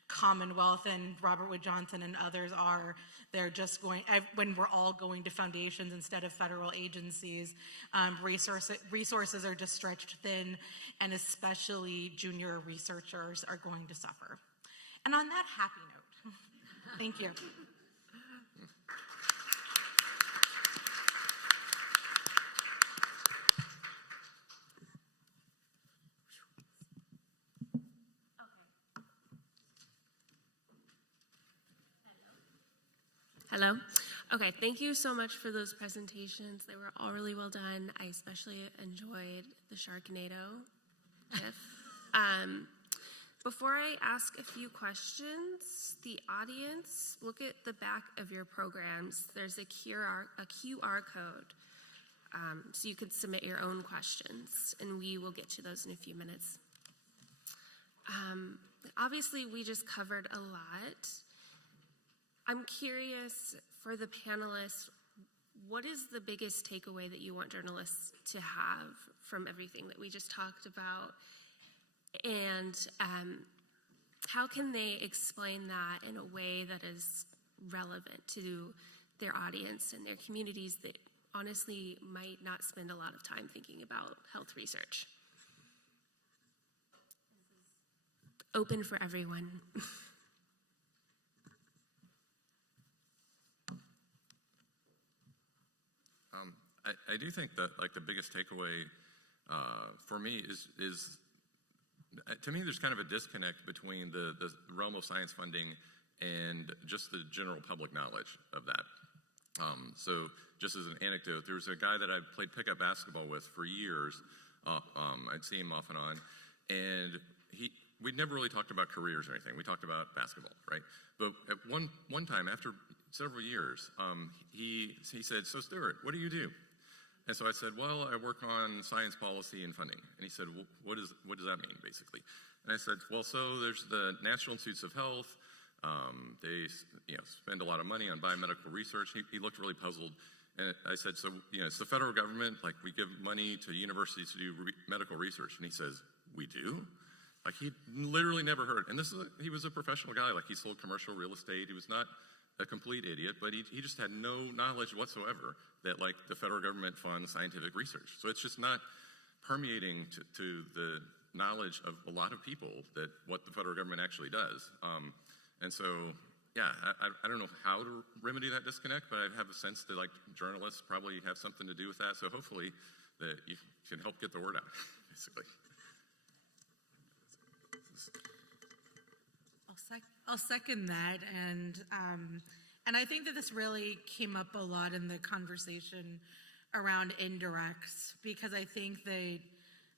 Commonwealth and Robert Wood Johnson and others are. They're just going, when we're all going to foundations instead of federal agencies, resources are just stretched thin, and especially junior researchers are going to suffer. And on that happy note, thank you. Hello. Okay, thank you so much for those presentations. They were all really well done. I especially enjoyed the Sharknado GIF. Before I ask a few questions, the audience, look at the back of your programs. There's a QR code, so you could submit your own questions, and we will get to those in a few minutes. Obviously, we just covered a lot. I'm curious, for the panelists, what is the biggest takeaway that you want journalists to have from everything that we just talked about? And how can they explain that in a way that is relevant to their audience and their communities that honestly might not spend a lot of time thinking about health research? Open for everyone. I do think that like the biggest takeaway for me is to me there's kind of a disconnect between the realm of science funding and just the general public knowledge of that. So just as an anecdote, there was a guy that I played pickup basketball with for years. I'd see him off and on, and we'd never really talked about careers or anything. We talked about basketball, right? But at one time, after several years, he said, "So Stuart, what do you do?" And so I said, "Well, I work on science policy and funding." And he said, "Well, what does that mean, basically?" And I said, "Well, so there's the National Institutes of Health. They spend a lot of money on biomedical research." He looked really puzzled. And I said, "So, it's the federal government, like we give money to universities to do medical research." And he says, "We do?" Like he literally never heard. And he was a professional guy. Like he sold commercial real estate. He was not a complete idiot, but he just had no knowledge whatsoever that like the federal government funds scientific research. So it's just not permeating to the knowledge of a lot of people that what the federal government actually does. And so, yeah, I don't know how to remedy that disconnect, but I have a sense that like journalists probably have something to do with that. So hopefully that you can help get the word out, basically. I'll second that, and I think that this really came up a lot in the conversation around indirects, because I think that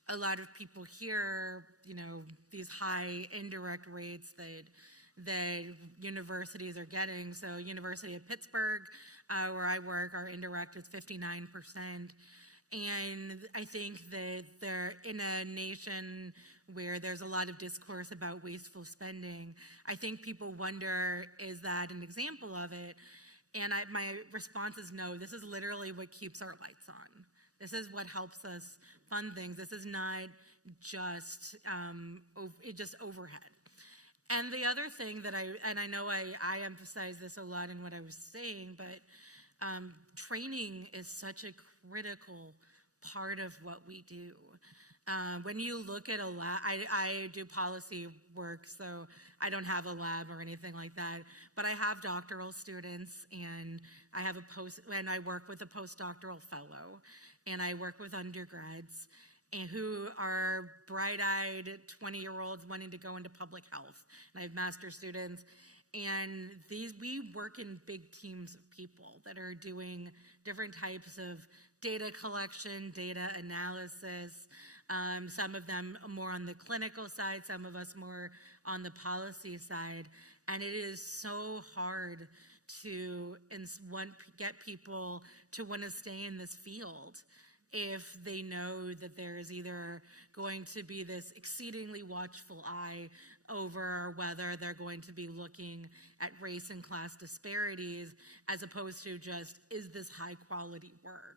a lot of people hear, these high indirect rates that universities are getting. So, University of Pittsburgh, where I work, our indirect is 59%, and I think that they're in a nation where there's a lot of discourse about wasteful spending. I think people wonder, is that an example of it? And my response is no, this is literally what keeps our lights on. This is what helps us fund things. This is not just, just overhead. And the other thing that I know I emphasize this a lot in what I was saying, but training is such a critical part of what we do. When you look at a lab, I do policy work, so I don't have a lab or anything like that, but I have doctoral students, and I work with a postdoctoral fellow, and I work with undergrads and who are bright-eyed 20-year-olds wanting to go into public health. And I have master's students, and we work in big teams of people that are doing different types of data collection, data analysis. Some of them more on the clinical side, some of us more on the policy side. And it is so hard to get people to want to stay in this field if they know that there is either going to be this exceedingly watchful eye over whether they're going to be looking at race and class disparities, as opposed to just, is this high quality work?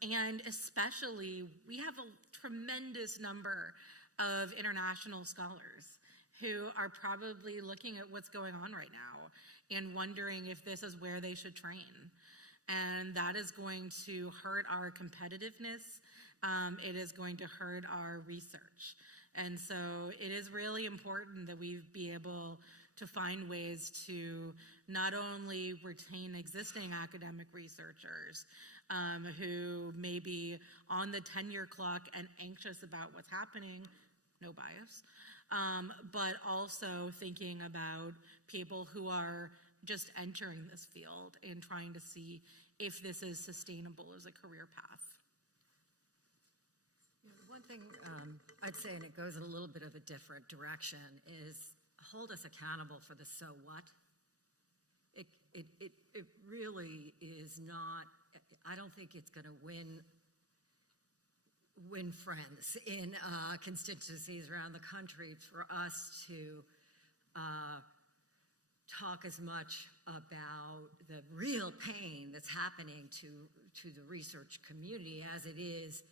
And especially, we have a tremendous number of international scholars who are probably looking at what's going on right now and wondering if this is where they should train. And that is going to hurt our competitiveness. It is going to hurt our research. And so it is really important that we be able to find ways to not only retain existing academic researchers who may be on the tenure clock and anxious about what's happening, no bias, but also thinking about people who are just entering this field and trying to see if this is sustainable as a career path. One thing I'd say, and it goes in a little bit of a different direction, is hold us accountable for the so what. It really is not, I don't think it's going to win friends in constituencies around the country for us to talk as much about the real pain that's happening to the research community as it is.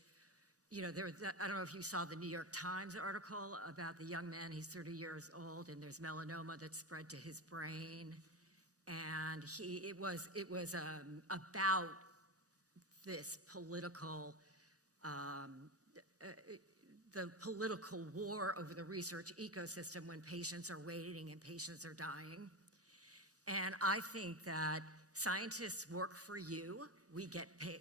You know, I don't know if you saw the New York Times article about the young man. He's 30 years old, and there's melanoma that's spread to his brain, and it was about this political, the political war over the research ecosystem when patients are waiting and patients are dying. And I think that scientists work for you. We get paid,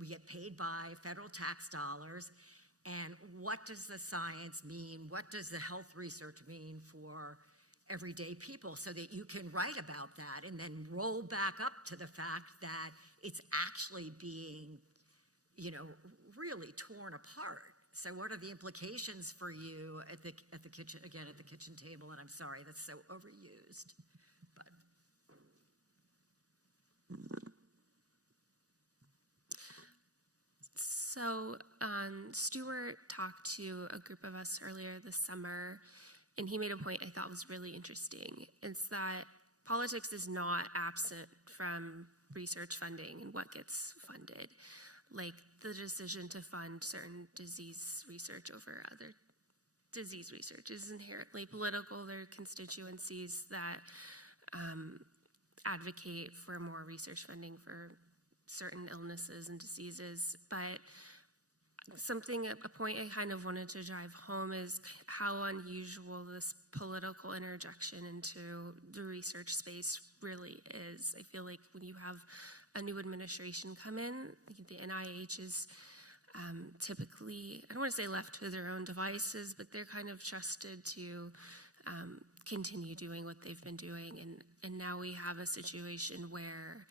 we get paid by federal tax dollars. And what does the science mean? What does the health research mean for everyday people, so that you can write about that and then roll back up to the fact that it's actually being, really torn apart. So what are the implications for you at the kitchen table? And I'm sorry, that's so overused. So Stuart talked to a group of us earlier this summer, and he made a point I thought was really interesting. It's that politics is not absent from research funding and what gets funded. Like the decision to fund certain disease research over other disease research is inherently political. There are constituencies that advocate for more research funding for certain illnesses and diseases, but a point I kind of wanted to drive home is how unusual this political interjection into the research space really is. I feel like when you have a new administration come in, the NIH is typically, I don't want to say left to their own devices, but they're kind of trusted to continue doing what they've been doing. And now we have a situation where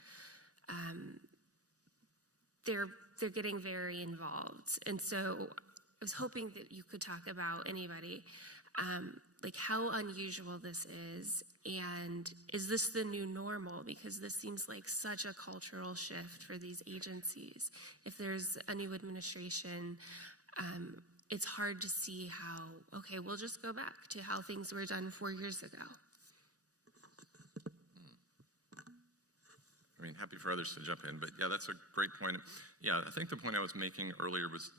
they're getting very involved. And so I was hoping that you could talk about anybody, like how unusual this is, and is this the new normal? Because this seems like such a cultural shift for these agencies. If there's a new administration, it's hard to see how, okay, we'll just go back to how things were done 4 years ago. I mean, happy for others to jump in, but yeah, that's a great point. Yeah, I think the point I was making earlier was,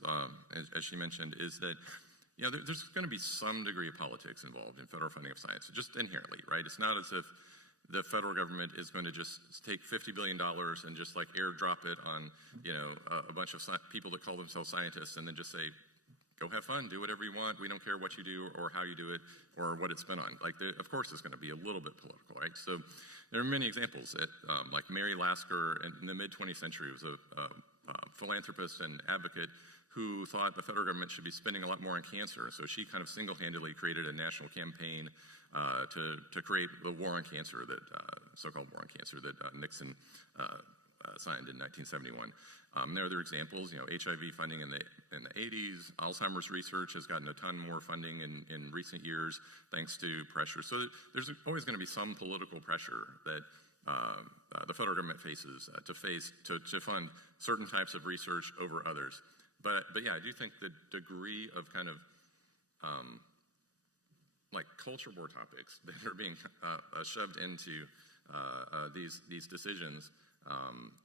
as she mentioned, is that there's going to be some degree of politics involved in federal funding of science, just inherently, right? It's not as if the federal government is going to just take $50 billion and just like airdrop it on, a bunch of people that call themselves scientists and then just say, go have fun, do whatever you want. We don't care what you do or how you do it or what it's spent on. Like, of course, it's going to be a little bit political, right? So there are many examples. Like Mary Lasker in the mid-20th century was a philanthropist and advocate who thought the federal government should be spending a lot more on cancer. So she kind of single-handedly created a national campaign to create the war on cancer, that so-called war on cancer that Nixon signed in 1971. There are other examples, HIV funding in the 80s. Alzheimer's research has gotten a ton more funding in recent years thanks to pressure. So there's always going to be some political pressure that the federal government faces to fund certain types of research over others. But yeah, I do think the degree of kind of like culture war topics that are being shoved into these decisions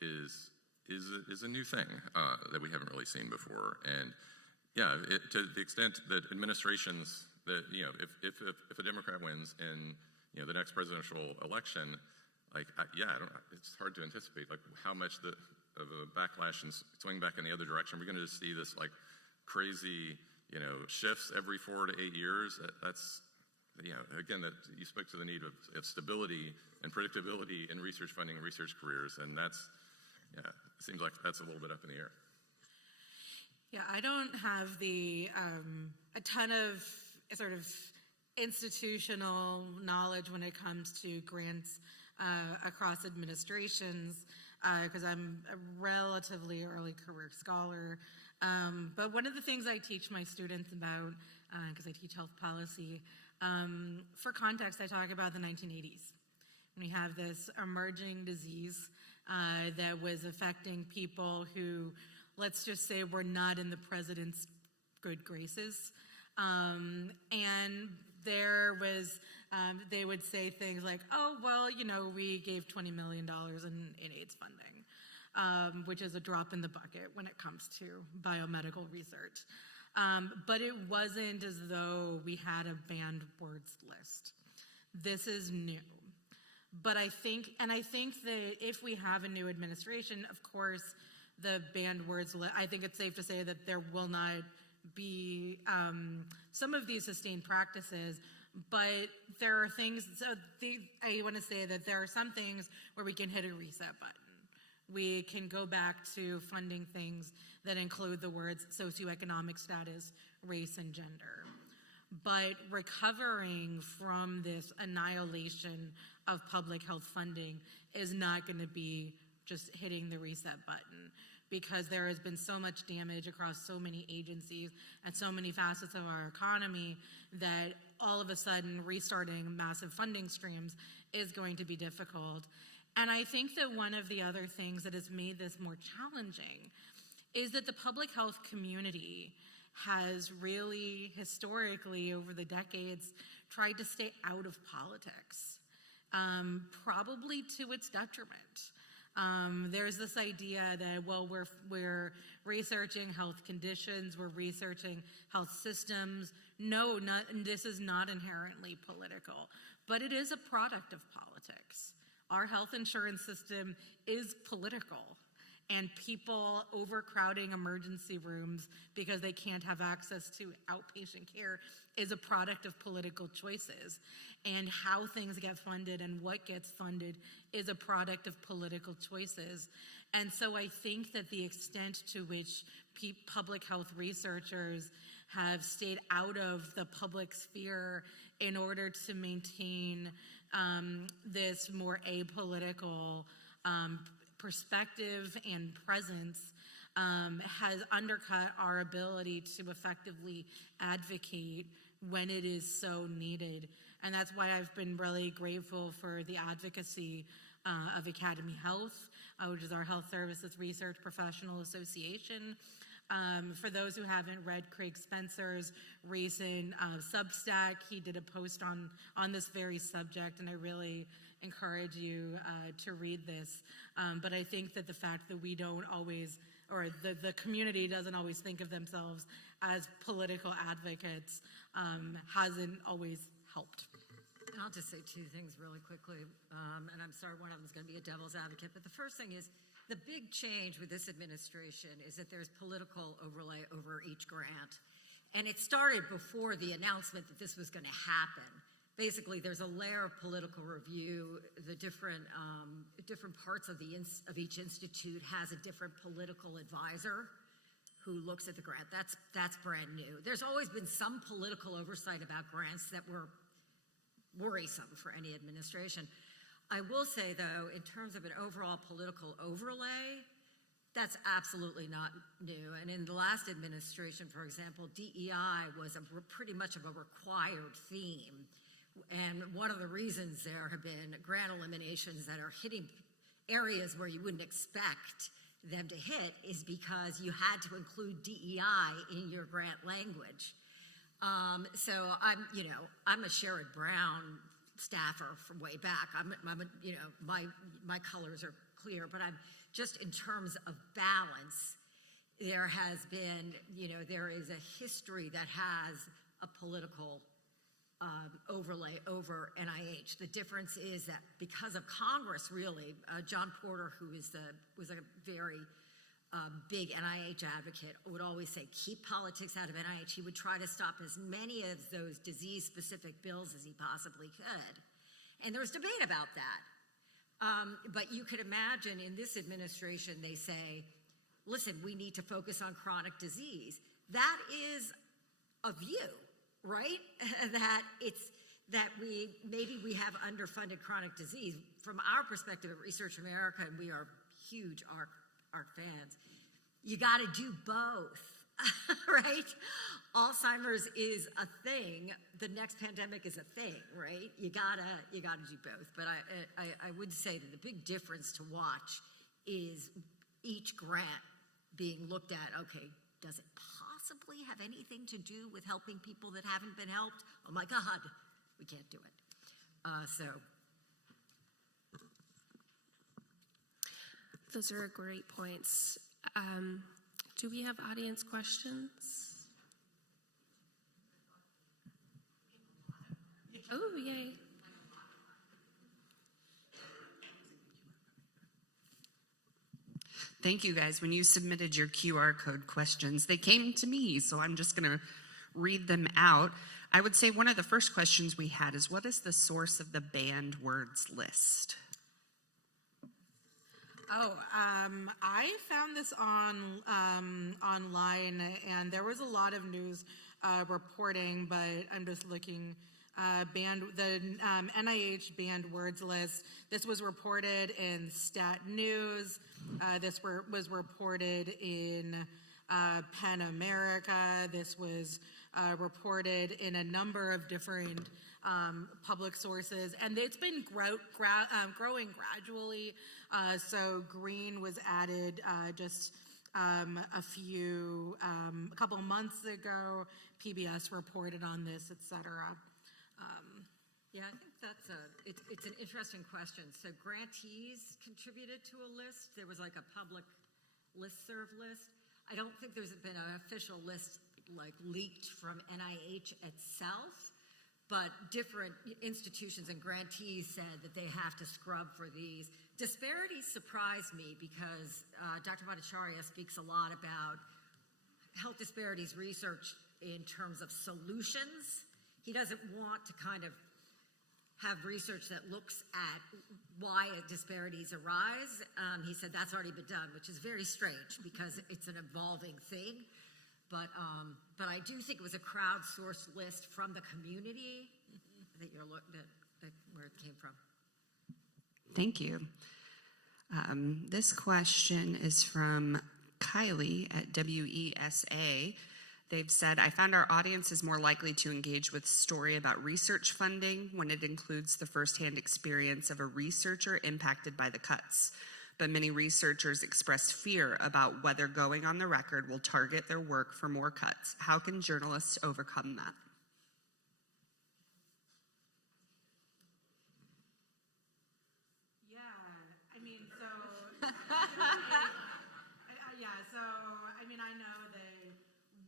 is a new thing that we haven't really seen before. And yeah, to the extent that administrations that if a Democrat wins in the next presidential election, like it's hard to anticipate like how much of a backlash and swing back in the other direction. We're going to just see this like crazy shifts every 4 to 8 years. That's again, that you spoke to the need of stability and predictability in research funding and research careers, and that's it seems like that's a little bit up in the air. Yeah, I don't have a ton of sort of institutional knowledge when it comes to grants across administrations, because I'm a relatively early career scholar. But one of the things I teach my students about, because I teach health policy, for context, I talk about the 1980s. We have this emerging disease that was affecting people who, let's just say, were not in the president's good graces. And there was, they would say things like, oh, well, you know, we gave $20 million in AIDS funding, which is a drop in the bucket when it comes to biomedical research. But it wasn't as though we had a banned words list. This is new. But I think that if we have a new administration, of course, the banned words list, I think it's safe to say that there will not be some of these sustained practices, but there are things, I want to say that there are some things where we can hit a reset button. We can go back to funding things that include the words socioeconomic status, race, and gender. But recovering from this annihilation of public health funding is not going to be just hitting the reset button, because there has been so much damage across so many agencies and so many facets of our economy that all of a sudden restarting massive funding streams is going to be difficult. And I think that one of the other things that has made this more challenging is that the public health community has really historically over the decades tried to stay out of politics, probably to its detriment. There's this idea that, well, we're researching health conditions, we're researching health systems. No, this is not inherently political, but it is a product of politics. Our health insurance system is political, and people overcrowding emergency rooms because they can't have access to outpatient care is a product of political choices. And how things get funded and what gets funded is a product of political choices. And so I think that the extent to which public health researchers have stayed out of the public sphere in order to maintain this more apolitical perspective and presence has undercut our ability to effectively advocate when it is so needed. And that's why I've been really grateful for the advocacy of Academy Health, which is our health services research professional association. For those who haven't read Craig Spencer's recent Substack, he did a post on this very subject, and I really encourage you to read this. But I think that the fact that we don't always, or the community doesn't always think of themselves as political advocates hasn't always helped. And I'll just say two things really quickly, and I'm sorry, one of them is going to be a devil's advocate, but the first thing is the big change with this administration is that there's political overlay over each grant. And it started before the announcement that this was going to happen. Basically, there's a layer of political review. The different parts of each institute has a different political advisor who looks at the grant. That's brand new. There's always been some political oversight about grants that were worrisome for any administration. I will say, though, in terms of an overall political overlay, that's absolutely not new. And in the last administration, for example, DEI was pretty much of a required theme. And one of the reasons there have been grant eliminations that are hitting areas where you wouldn't expect them to hit is because you had to include DEI in your grant language. So I'm a Sherrod Brown staffer from way back. My colors are clear, but I'm just in terms of balance, there has been, there is a history that has a political overlay over NIH. The difference is that because of Congress, really, John Porter, who was a very big NIH advocate, would always say, keep politics out of NIH. He would try to stop as many of those disease-specific bills as he possibly could. And there's debate about that. But you could imagine in this administration, they say, listen, we need to focus on chronic disease. That is a view. right? that maybe we have underfunded chronic disease. From our perspective at Research America, and we are huge ARC fans, you got to do both, right? Alzheimer's is a thing. The next pandemic is a thing, right? You gotta do both. But I would say that the big difference to watch is each grant being looked at. Okay, does it possibly have anything to do with helping people that haven't been helped? Oh my God, we can't do it. Those are great points. Do we have audience questions? Oh, yay. Thank you, guys. When you submitted your QR code questions, they came to me, so I'm just going to read them out. I would say one of the first questions we had is, what is the source of the banned words list? I found this online, and there was a lot of news reporting, but I'm just looking. The NIH banned words list. This was reported in Stat News. This was reported in PEN America. This was reported in a number of different public sources, and it's been growing gradually. So green was added just a couple months ago. PBS reported on this, etc. Yeah, I think it's an interesting question. So grantees contributed to a list. There was like a public listserv list. I don't think there's been an official list like leaked from NIH itself, but different institutions and grantees said that they have to scrub for these. Disparities surprised me because Dr. Bhattacharya speaks a lot about health disparities research in terms of solutions. He doesn't want to kind of have research that looks at why disparities arise. He said that's already been done, which is very strange because it's an evolving thing. But I do think it was a crowdsourced list from the community that where it came from. Thank you. This question is from Kylie at WESA. They've said, I found our audience is more likely to engage with story about research funding when it includes the firsthand experience of a researcher impacted by the cuts. But many researchers express fear about whether going on the record will target their work for more cuts. How can journalists overcome that? I know that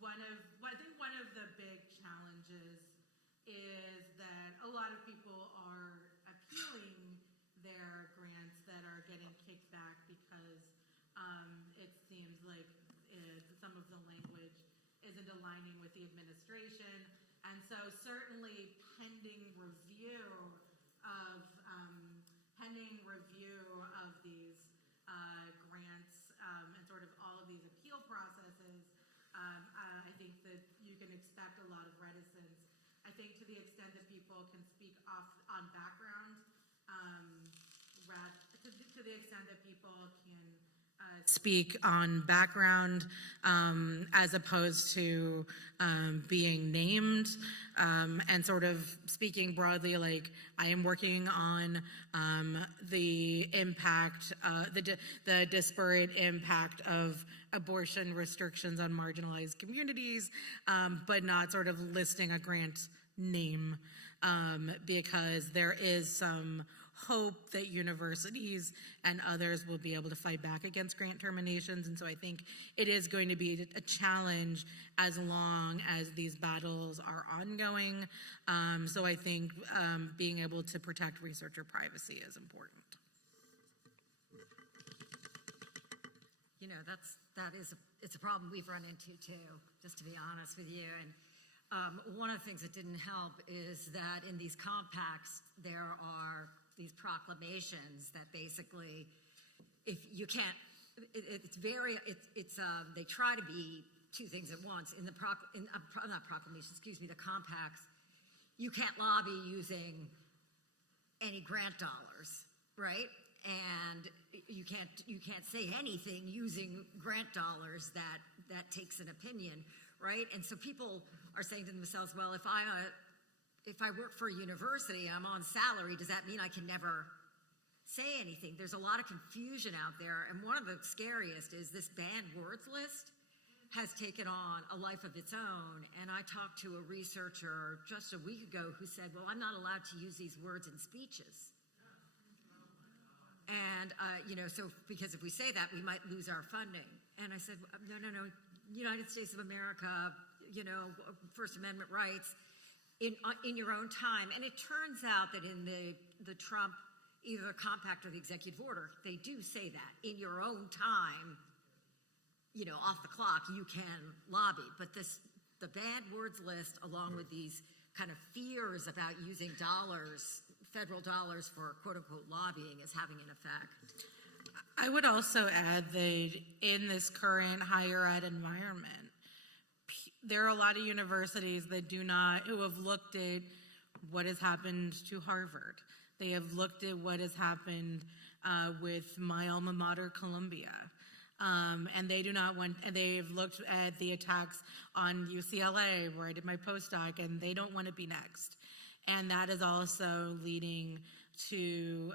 I think one of the big challenges is that a lot of people are appealing their grants that are getting kicked back because it seems like some of the language isn't aligning with the administration. And so certainly pending review of these grants and sort of all of these appeal processes, I think that you can expect a lot of reticence. I think to the extent that people can speak on background, to the extent that people can speak on background as opposed to being named, and sort of speaking broadly, like I am working on the impact, the disparate impact of abortion restrictions on marginalized communities, but not sort of listing a grant name, because there is some hope that universities and others will be able to fight back against grant terminations. And so I think it is going to be a challenge as long as these battles are ongoing. So I think being able to protect researcher privacy is important. You know, it's a problem we've run into too, just to be honest with you. And one of the things that didn't help is that in these compacts, there are these proclamations that basically, if you can't, they try to be two things at once. In the not proclamation, excuse me, the compacts, you can't lobby using any grant dollars, right? And you can't say anything using grant dollars that takes an opinion, right? And so people are saying to themselves, well, if I work for a university and I'm on salary, does that mean I can never say anything? There's a lot of confusion out there, and one of the scariest is this banned words list has taken on a life of its own. And I talked to a researcher just a week ago who said, well, I'm not allowed to use these words in speeches. And, so because if we say that, we might lose our funding. And I said, no, United States of America, First Amendment rights in your own time. And it turns out that in the Trump, either the compact or the executive order, they do say that in your own time, off the clock, you can lobby. But the bad words list, along with these kind of fears about using federal dollars for quote unquote lobbying, is having an effect. I would also add that in this current higher ed environment, there are a lot of universities that who have looked at what has happened to Harvard. They have looked at what has happened with my alma mater, Columbia. And they do not want, and they've looked at the attacks on UCLA, where I did my postdoc, and they don't want to be next. And that is also leading to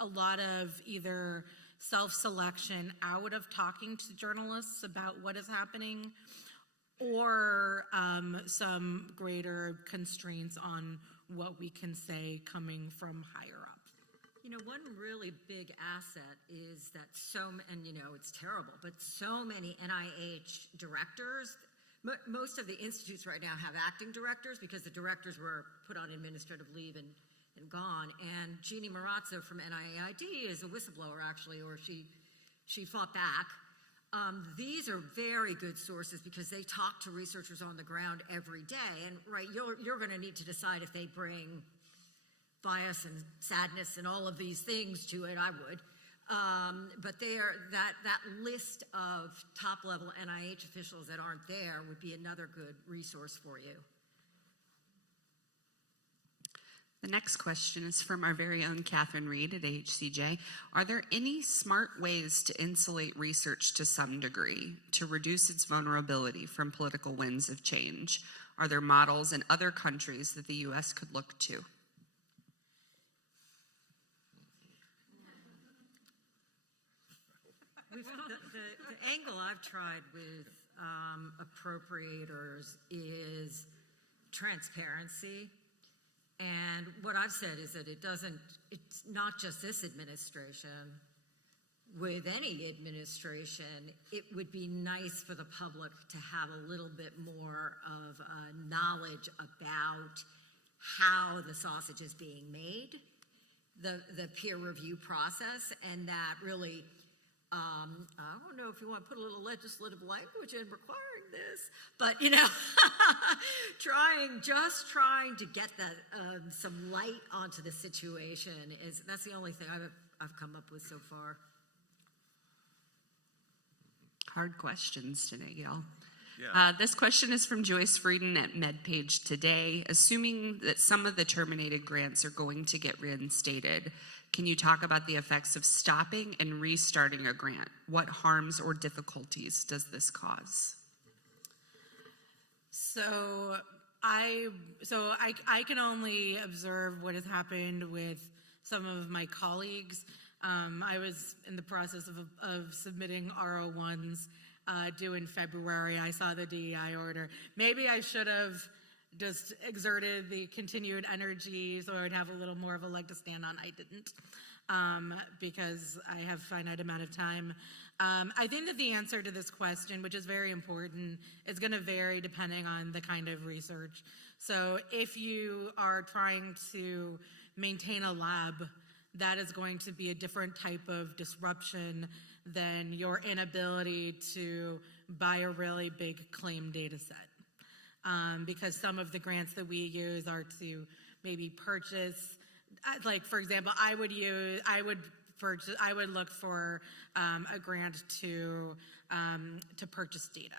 a lot of either self-selection out of talking to journalists about what is happening, or some greater constraints on what we can say coming from higher up. One really big asset is that it's terrible, but so many NIH directors, most of the institutes right now have acting directors because the directors were put on administrative leave and gone. And Jeannie Marazzo from NIAID is a whistleblower, actually, or she fought back. These are very good sources because they talk to researchers on the ground every day. And right, you're going to need to decide if they bring bias and sadness and all of these things to it. I would. But that list of top-level NIH officials that aren't there would be another good resource for you. The next question is from our very own Katherine Reed at AHCJ. Are there any smart ways to insulate research to some degree to reduce its vulnerability from political winds of change? Are there models in other countries that the U.S. could look to? The angle I've tried with appropriators is transparency. And what I've said is that it's not just this administration. With any administration, it would be nice for the public to have a little bit more of knowledge about how the sausage is being made, the peer review process, and that really, I don't know if you want to put a little legislative language in requiring this, but trying to get some light onto the situation that's the only thing I've come up with so far. Hard questions today, y'all. Yeah. This question is from Joyce Frieden at MedPage Today. Assuming that some of the terminated grants are going to get reinstated, can you talk about the effects of stopping and restarting a grant? What harms or difficulties does this cause? So I can only observe what has happened with some of my colleagues. I was in the process of submitting R01s due in February. I saw the DEI order. Maybe I should have just exerted the continued energy so I would have a little more of a leg to stand on. I didn't, because I have a finite amount of time. I think that the answer to this question, which is very important, is going to vary depending on the kind of research. So if you are trying to maintain a lab, that is going to be a different type of disruption than your inability to buy a really big claim data set. Because some of the grants that we use are to maybe purchase, like for example, I would look for a grant to purchase data.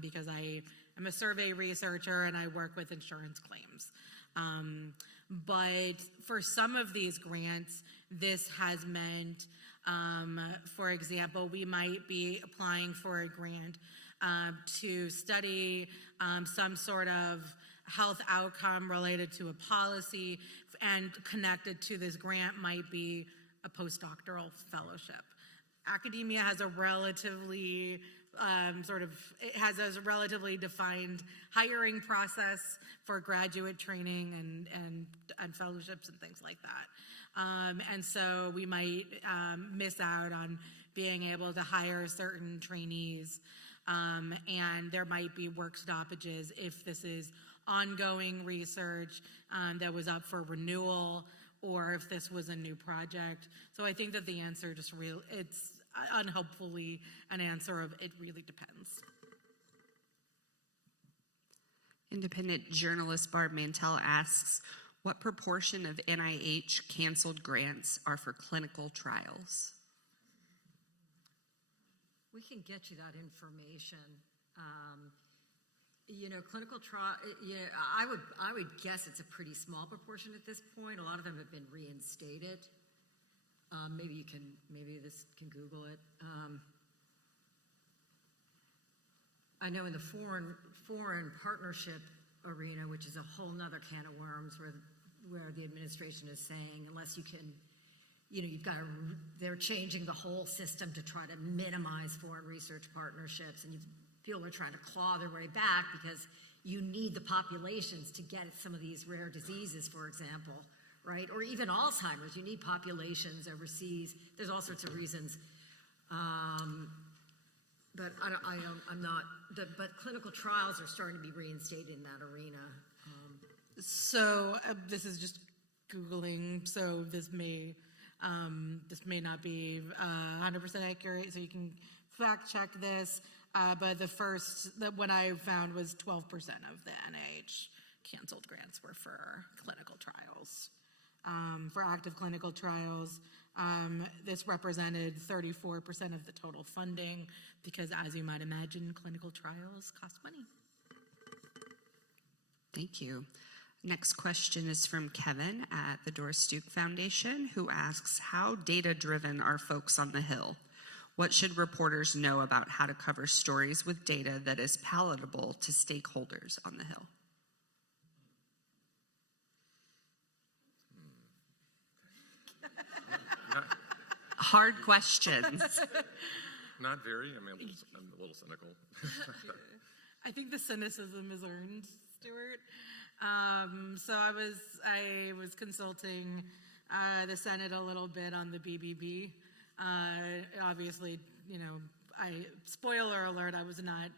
because I am a survey researcher and I work with insurance claims. But for some of these grants, this has meant, for example, we might be applying for a grant to study some sort of health outcome related to a policy, and connected to this grant might be a postdoctoral fellowship. Academia has a relatively it has a relatively defined hiring process for graduate training and fellowships and things like that. And so we might miss out on being able to hire certain trainees, and there might be work stoppages if this is ongoing research that was up for renewal, or if this was a new project. So I think that the answer it's unhelpfully an answer of it really depends. Independent journalist Barb Mantell asks, what proportion of NIH canceled grants are for clinical trials? We can get you that information. Clinical trial, I would guess it's a pretty small proportion at this point. A lot of them have been reinstated. Maybe this can Google it. I know in the foreign partnership arena, which is a whole nother can of worms, where the administration is saying, unless you can, they're changing the whole system to try to minimize foreign research partnerships, and people are trying to claw their way back because you need the populations to get at some of these rare diseases, for example, right? Or even Alzheimer's, you need populations overseas. There's all sorts of reasons. But but clinical trials are starting to be reinstated in that arena. So this is just Googling, so this may not be 100% accurate, so you can fact check this. But the one I found was 12% of the NIH canceled grants were for clinical trials. For active clinical trials, this represented 34% of the total funding because, as you might imagine, clinical trials cost money. Thank you. Next question is from Kevin at the Doris Duke Foundation, who asks, how data-driven are folks on the Hill? What should reporters know about how to cover stories with data that is palatable to stakeholders on the Hill? Hard questions. Not very. I mean, I'm a little cynical. I think the cynicism is earned, Stuart. So I was consulting the Senate a little bit on the BBB. Obviously, spoiler alert, I was not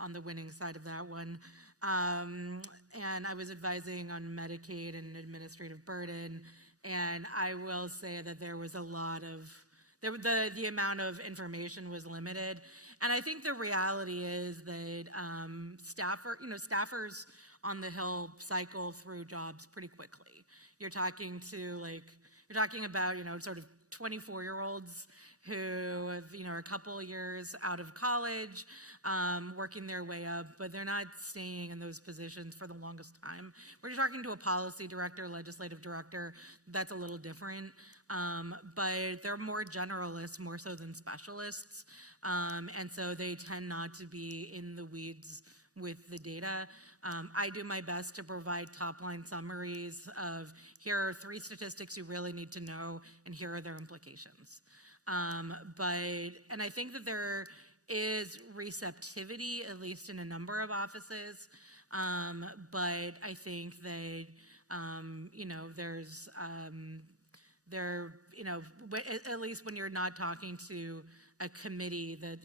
on the winning side of that one. And I was advising on Medicaid and administrative burden. And I will say that there was a lot of, the amount of information was limited. And I think the reality is that staffers on the Hill cycle through jobs pretty quickly. You're talking about, sort of 24-year-olds who are a couple years out of college, working their way up, but they're not staying in those positions for the longest time. We're talking to a policy director, legislative director, that's a little different, but they're more generalists, more so than specialists, and so they tend not to be in the weeds with the data. I do my best to provide top-line summaries of, here are 3 statistics you really need to know, and here are their implications. And I think that there is receptivity, at least in a number of offices, but I think that, at least when you're not talking to a committee that,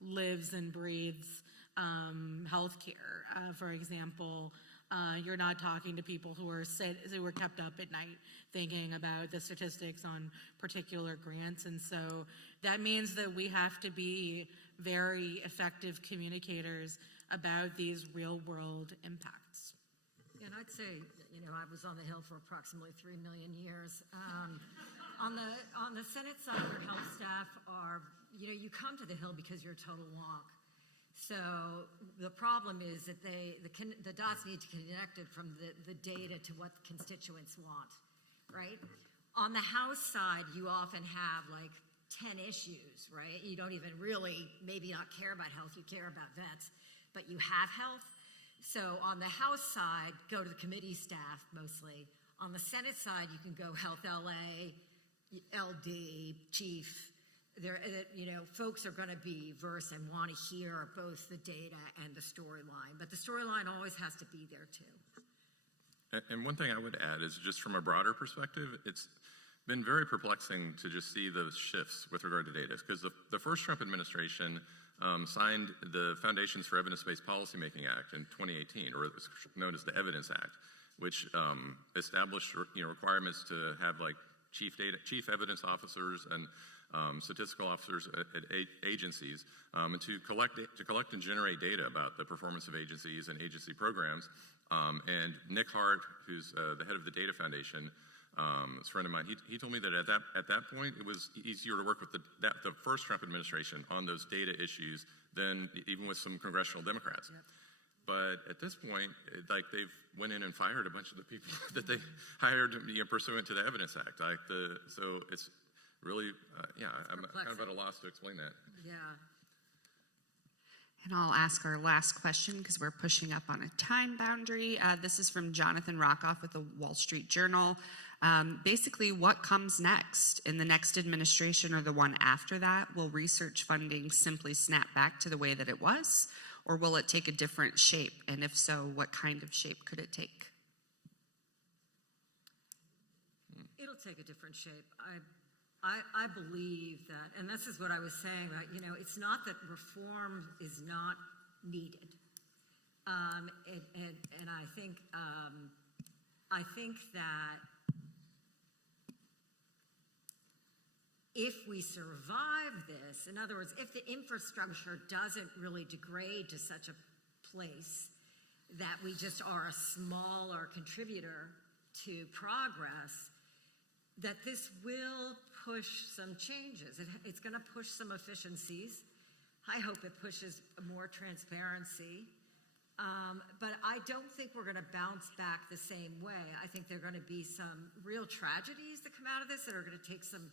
lives and breathes healthcare, for example, you're not talking to people who are kept up at night thinking about the statistics on particular grants. And so that means that we have to be very effective communicators about these real world impacts. And I'd say, I was on the Hill for approximately 3 million years. On the Senate side, your health staff are, you come to the Hill because you're a total wonk. So the problem is that the dots need to be connected from the data to what the constituents want, right? On the House side, you often have like 10 issues, right? You don't even really maybe not care about health, you care about vets, but you have health. So on the House side, go to the committee staff mostly. On the Senate side, you can go Health LA, LD, Chief. Folks are going to be versed and want to hear both the data and the storyline, but the storyline always has to be there too. And one thing I would add is just from a broader perspective, it's been very perplexing to just see those shifts with regard to data, because the first Trump administration signed the Foundations for Evidence-Based Policymaking Act in 2018, or it was known as the Evidence Act, which established requirements to have like chief evidence officers and statistical officers at agencies, and to collect and generate data about the performance of agencies and agency programs. And Nick Hart, who's the head of the Data Foundation, a friend of mine, he told me that at that point it was easier to work with the first Trump administration on those data issues than even with some congressional Democrats. Yep. But at this point, like they've went in and fired a bunch of the people that they hired pursuant to the Evidence Act. So it's really, I'm kind of at a loss to explain that. Yeah. And I'll ask our last question because we're pushing up on a time boundary. This is from Jonathan Rockoff with the Wall Street Journal. Basically, what comes next? In the next administration or the one after that, will research funding simply snap back to the way that it was? Or will it take a different shape? And if so, what kind of shape could it take? It'll take a different shape. I believe that, and this is what I was saying, right? It's not that reform is not needed. And I think that if we survive this, in other words, if the infrastructure doesn't really degrade to such a place that we just are a smaller contributor to progress, that this will push some changes. It's going to push some efficiencies. I hope it pushes more transparency. But I don't think we're going to bounce back the same way. I think there are going to be some real tragedies that come out of this that are going to take some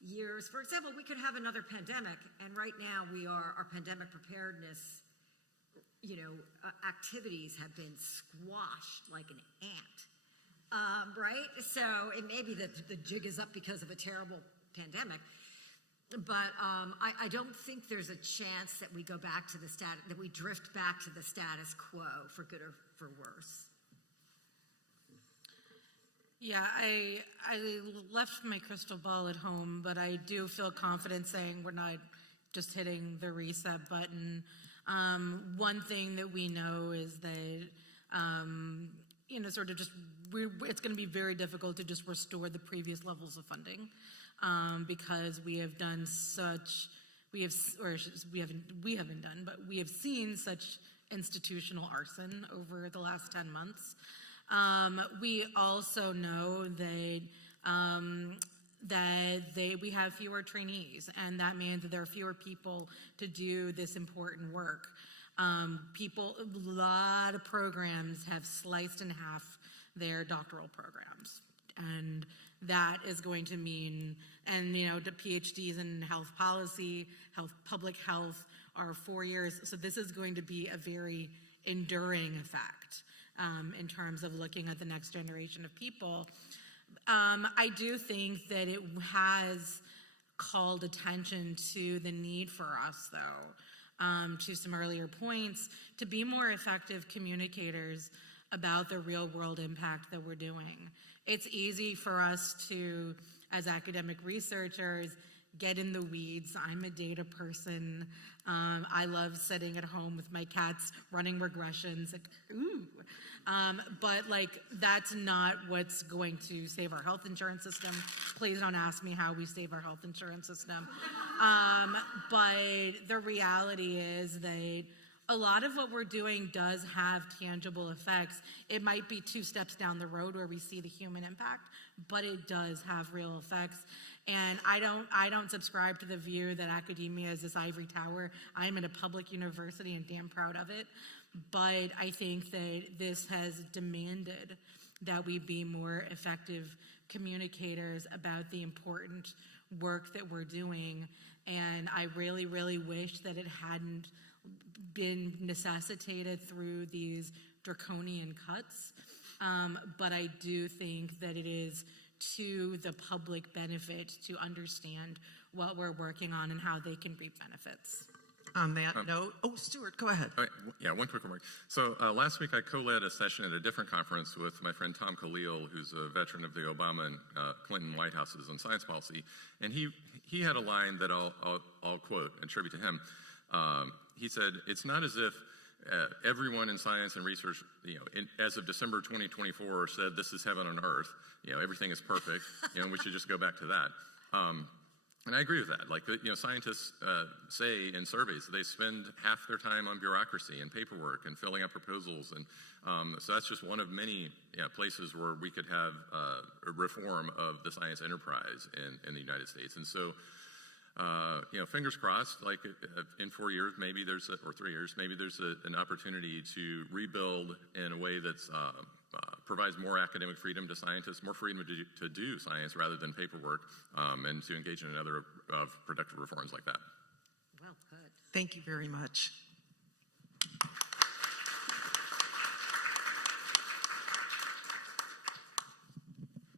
years. For example, we could have another pandemic, and right now our pandemic preparedness, activities have been squashed like an ant. Right? So it may be that the jig is up because of a terrible pandemic, but I don't think there's a chance that we go back to that we drift back to the status quo for good or for worse. Yeah, I left my crystal ball at home, but I do feel confident saying we're not just hitting the reset button. One thing that we know is that, it's going to be very difficult to just restore the previous levels of funding because we have done we haven't done, but we have seen such institutional arson over the last 10 months. We also know that we have fewer trainees, and that means that there are fewer people to do this important work. A lot of programs have sliced in half their doctoral programs, and that is going to mean, the PhDs in health policy, public health are 4 years, so this is going to be a very enduring effect. In terms of looking at the next generation of people. I do think that it has called attention to the need for us, though, to some earlier points, to be more effective communicators about the real world impact that we're doing. It's easy for us to, as academic researchers, get in the weeds. I'm a data person. I love sitting at home with my cats running regressions. Like, ooh. But that's not what's going to save our health insurance system. Please don't ask me how we save our health insurance system. But the reality is that a lot of what we're doing does have tangible effects. It might be 2 steps down the road where we see the human impact, but it does have real effects. And I don't subscribe to the view that academia is this ivory tower. I'm at a public university and damn proud of it. But I think that this has demanded that we be more effective communicators about the important work that we're doing. And I really, really wish that it hadn't been necessitated through these draconian cuts. But I do think that it is to the public benefit to understand what we're working on and how they can reap benefits. On that note, Stuart, go ahead. All right, yeah, one quick remark. So last week I co-led a session at a different conference with my friend Tom Khalil, who's a veteran of the Obama and Clinton White Houses on science policy, and he had a line that I'll quote and attribute to him. He said, "It's not as if everyone in science and research, as of December 2024, said this is heaven on earth. Everything is perfect. And we should just go back to that." And I agree with that. Like, scientists say in surveys they spend half their time on bureaucracy and paperwork and filling out proposals, and so that's just one of many places where we could have a reform of the science enterprise in the United States. And so, fingers crossed. Like in 4 years, maybe or 3 years, maybe there's an opportunity to rebuild in a way that's provides more academic freedom to scientists, more freedom to do science rather than paperwork, and to engage in other productive reforms like that. Well, good. Thank you very much.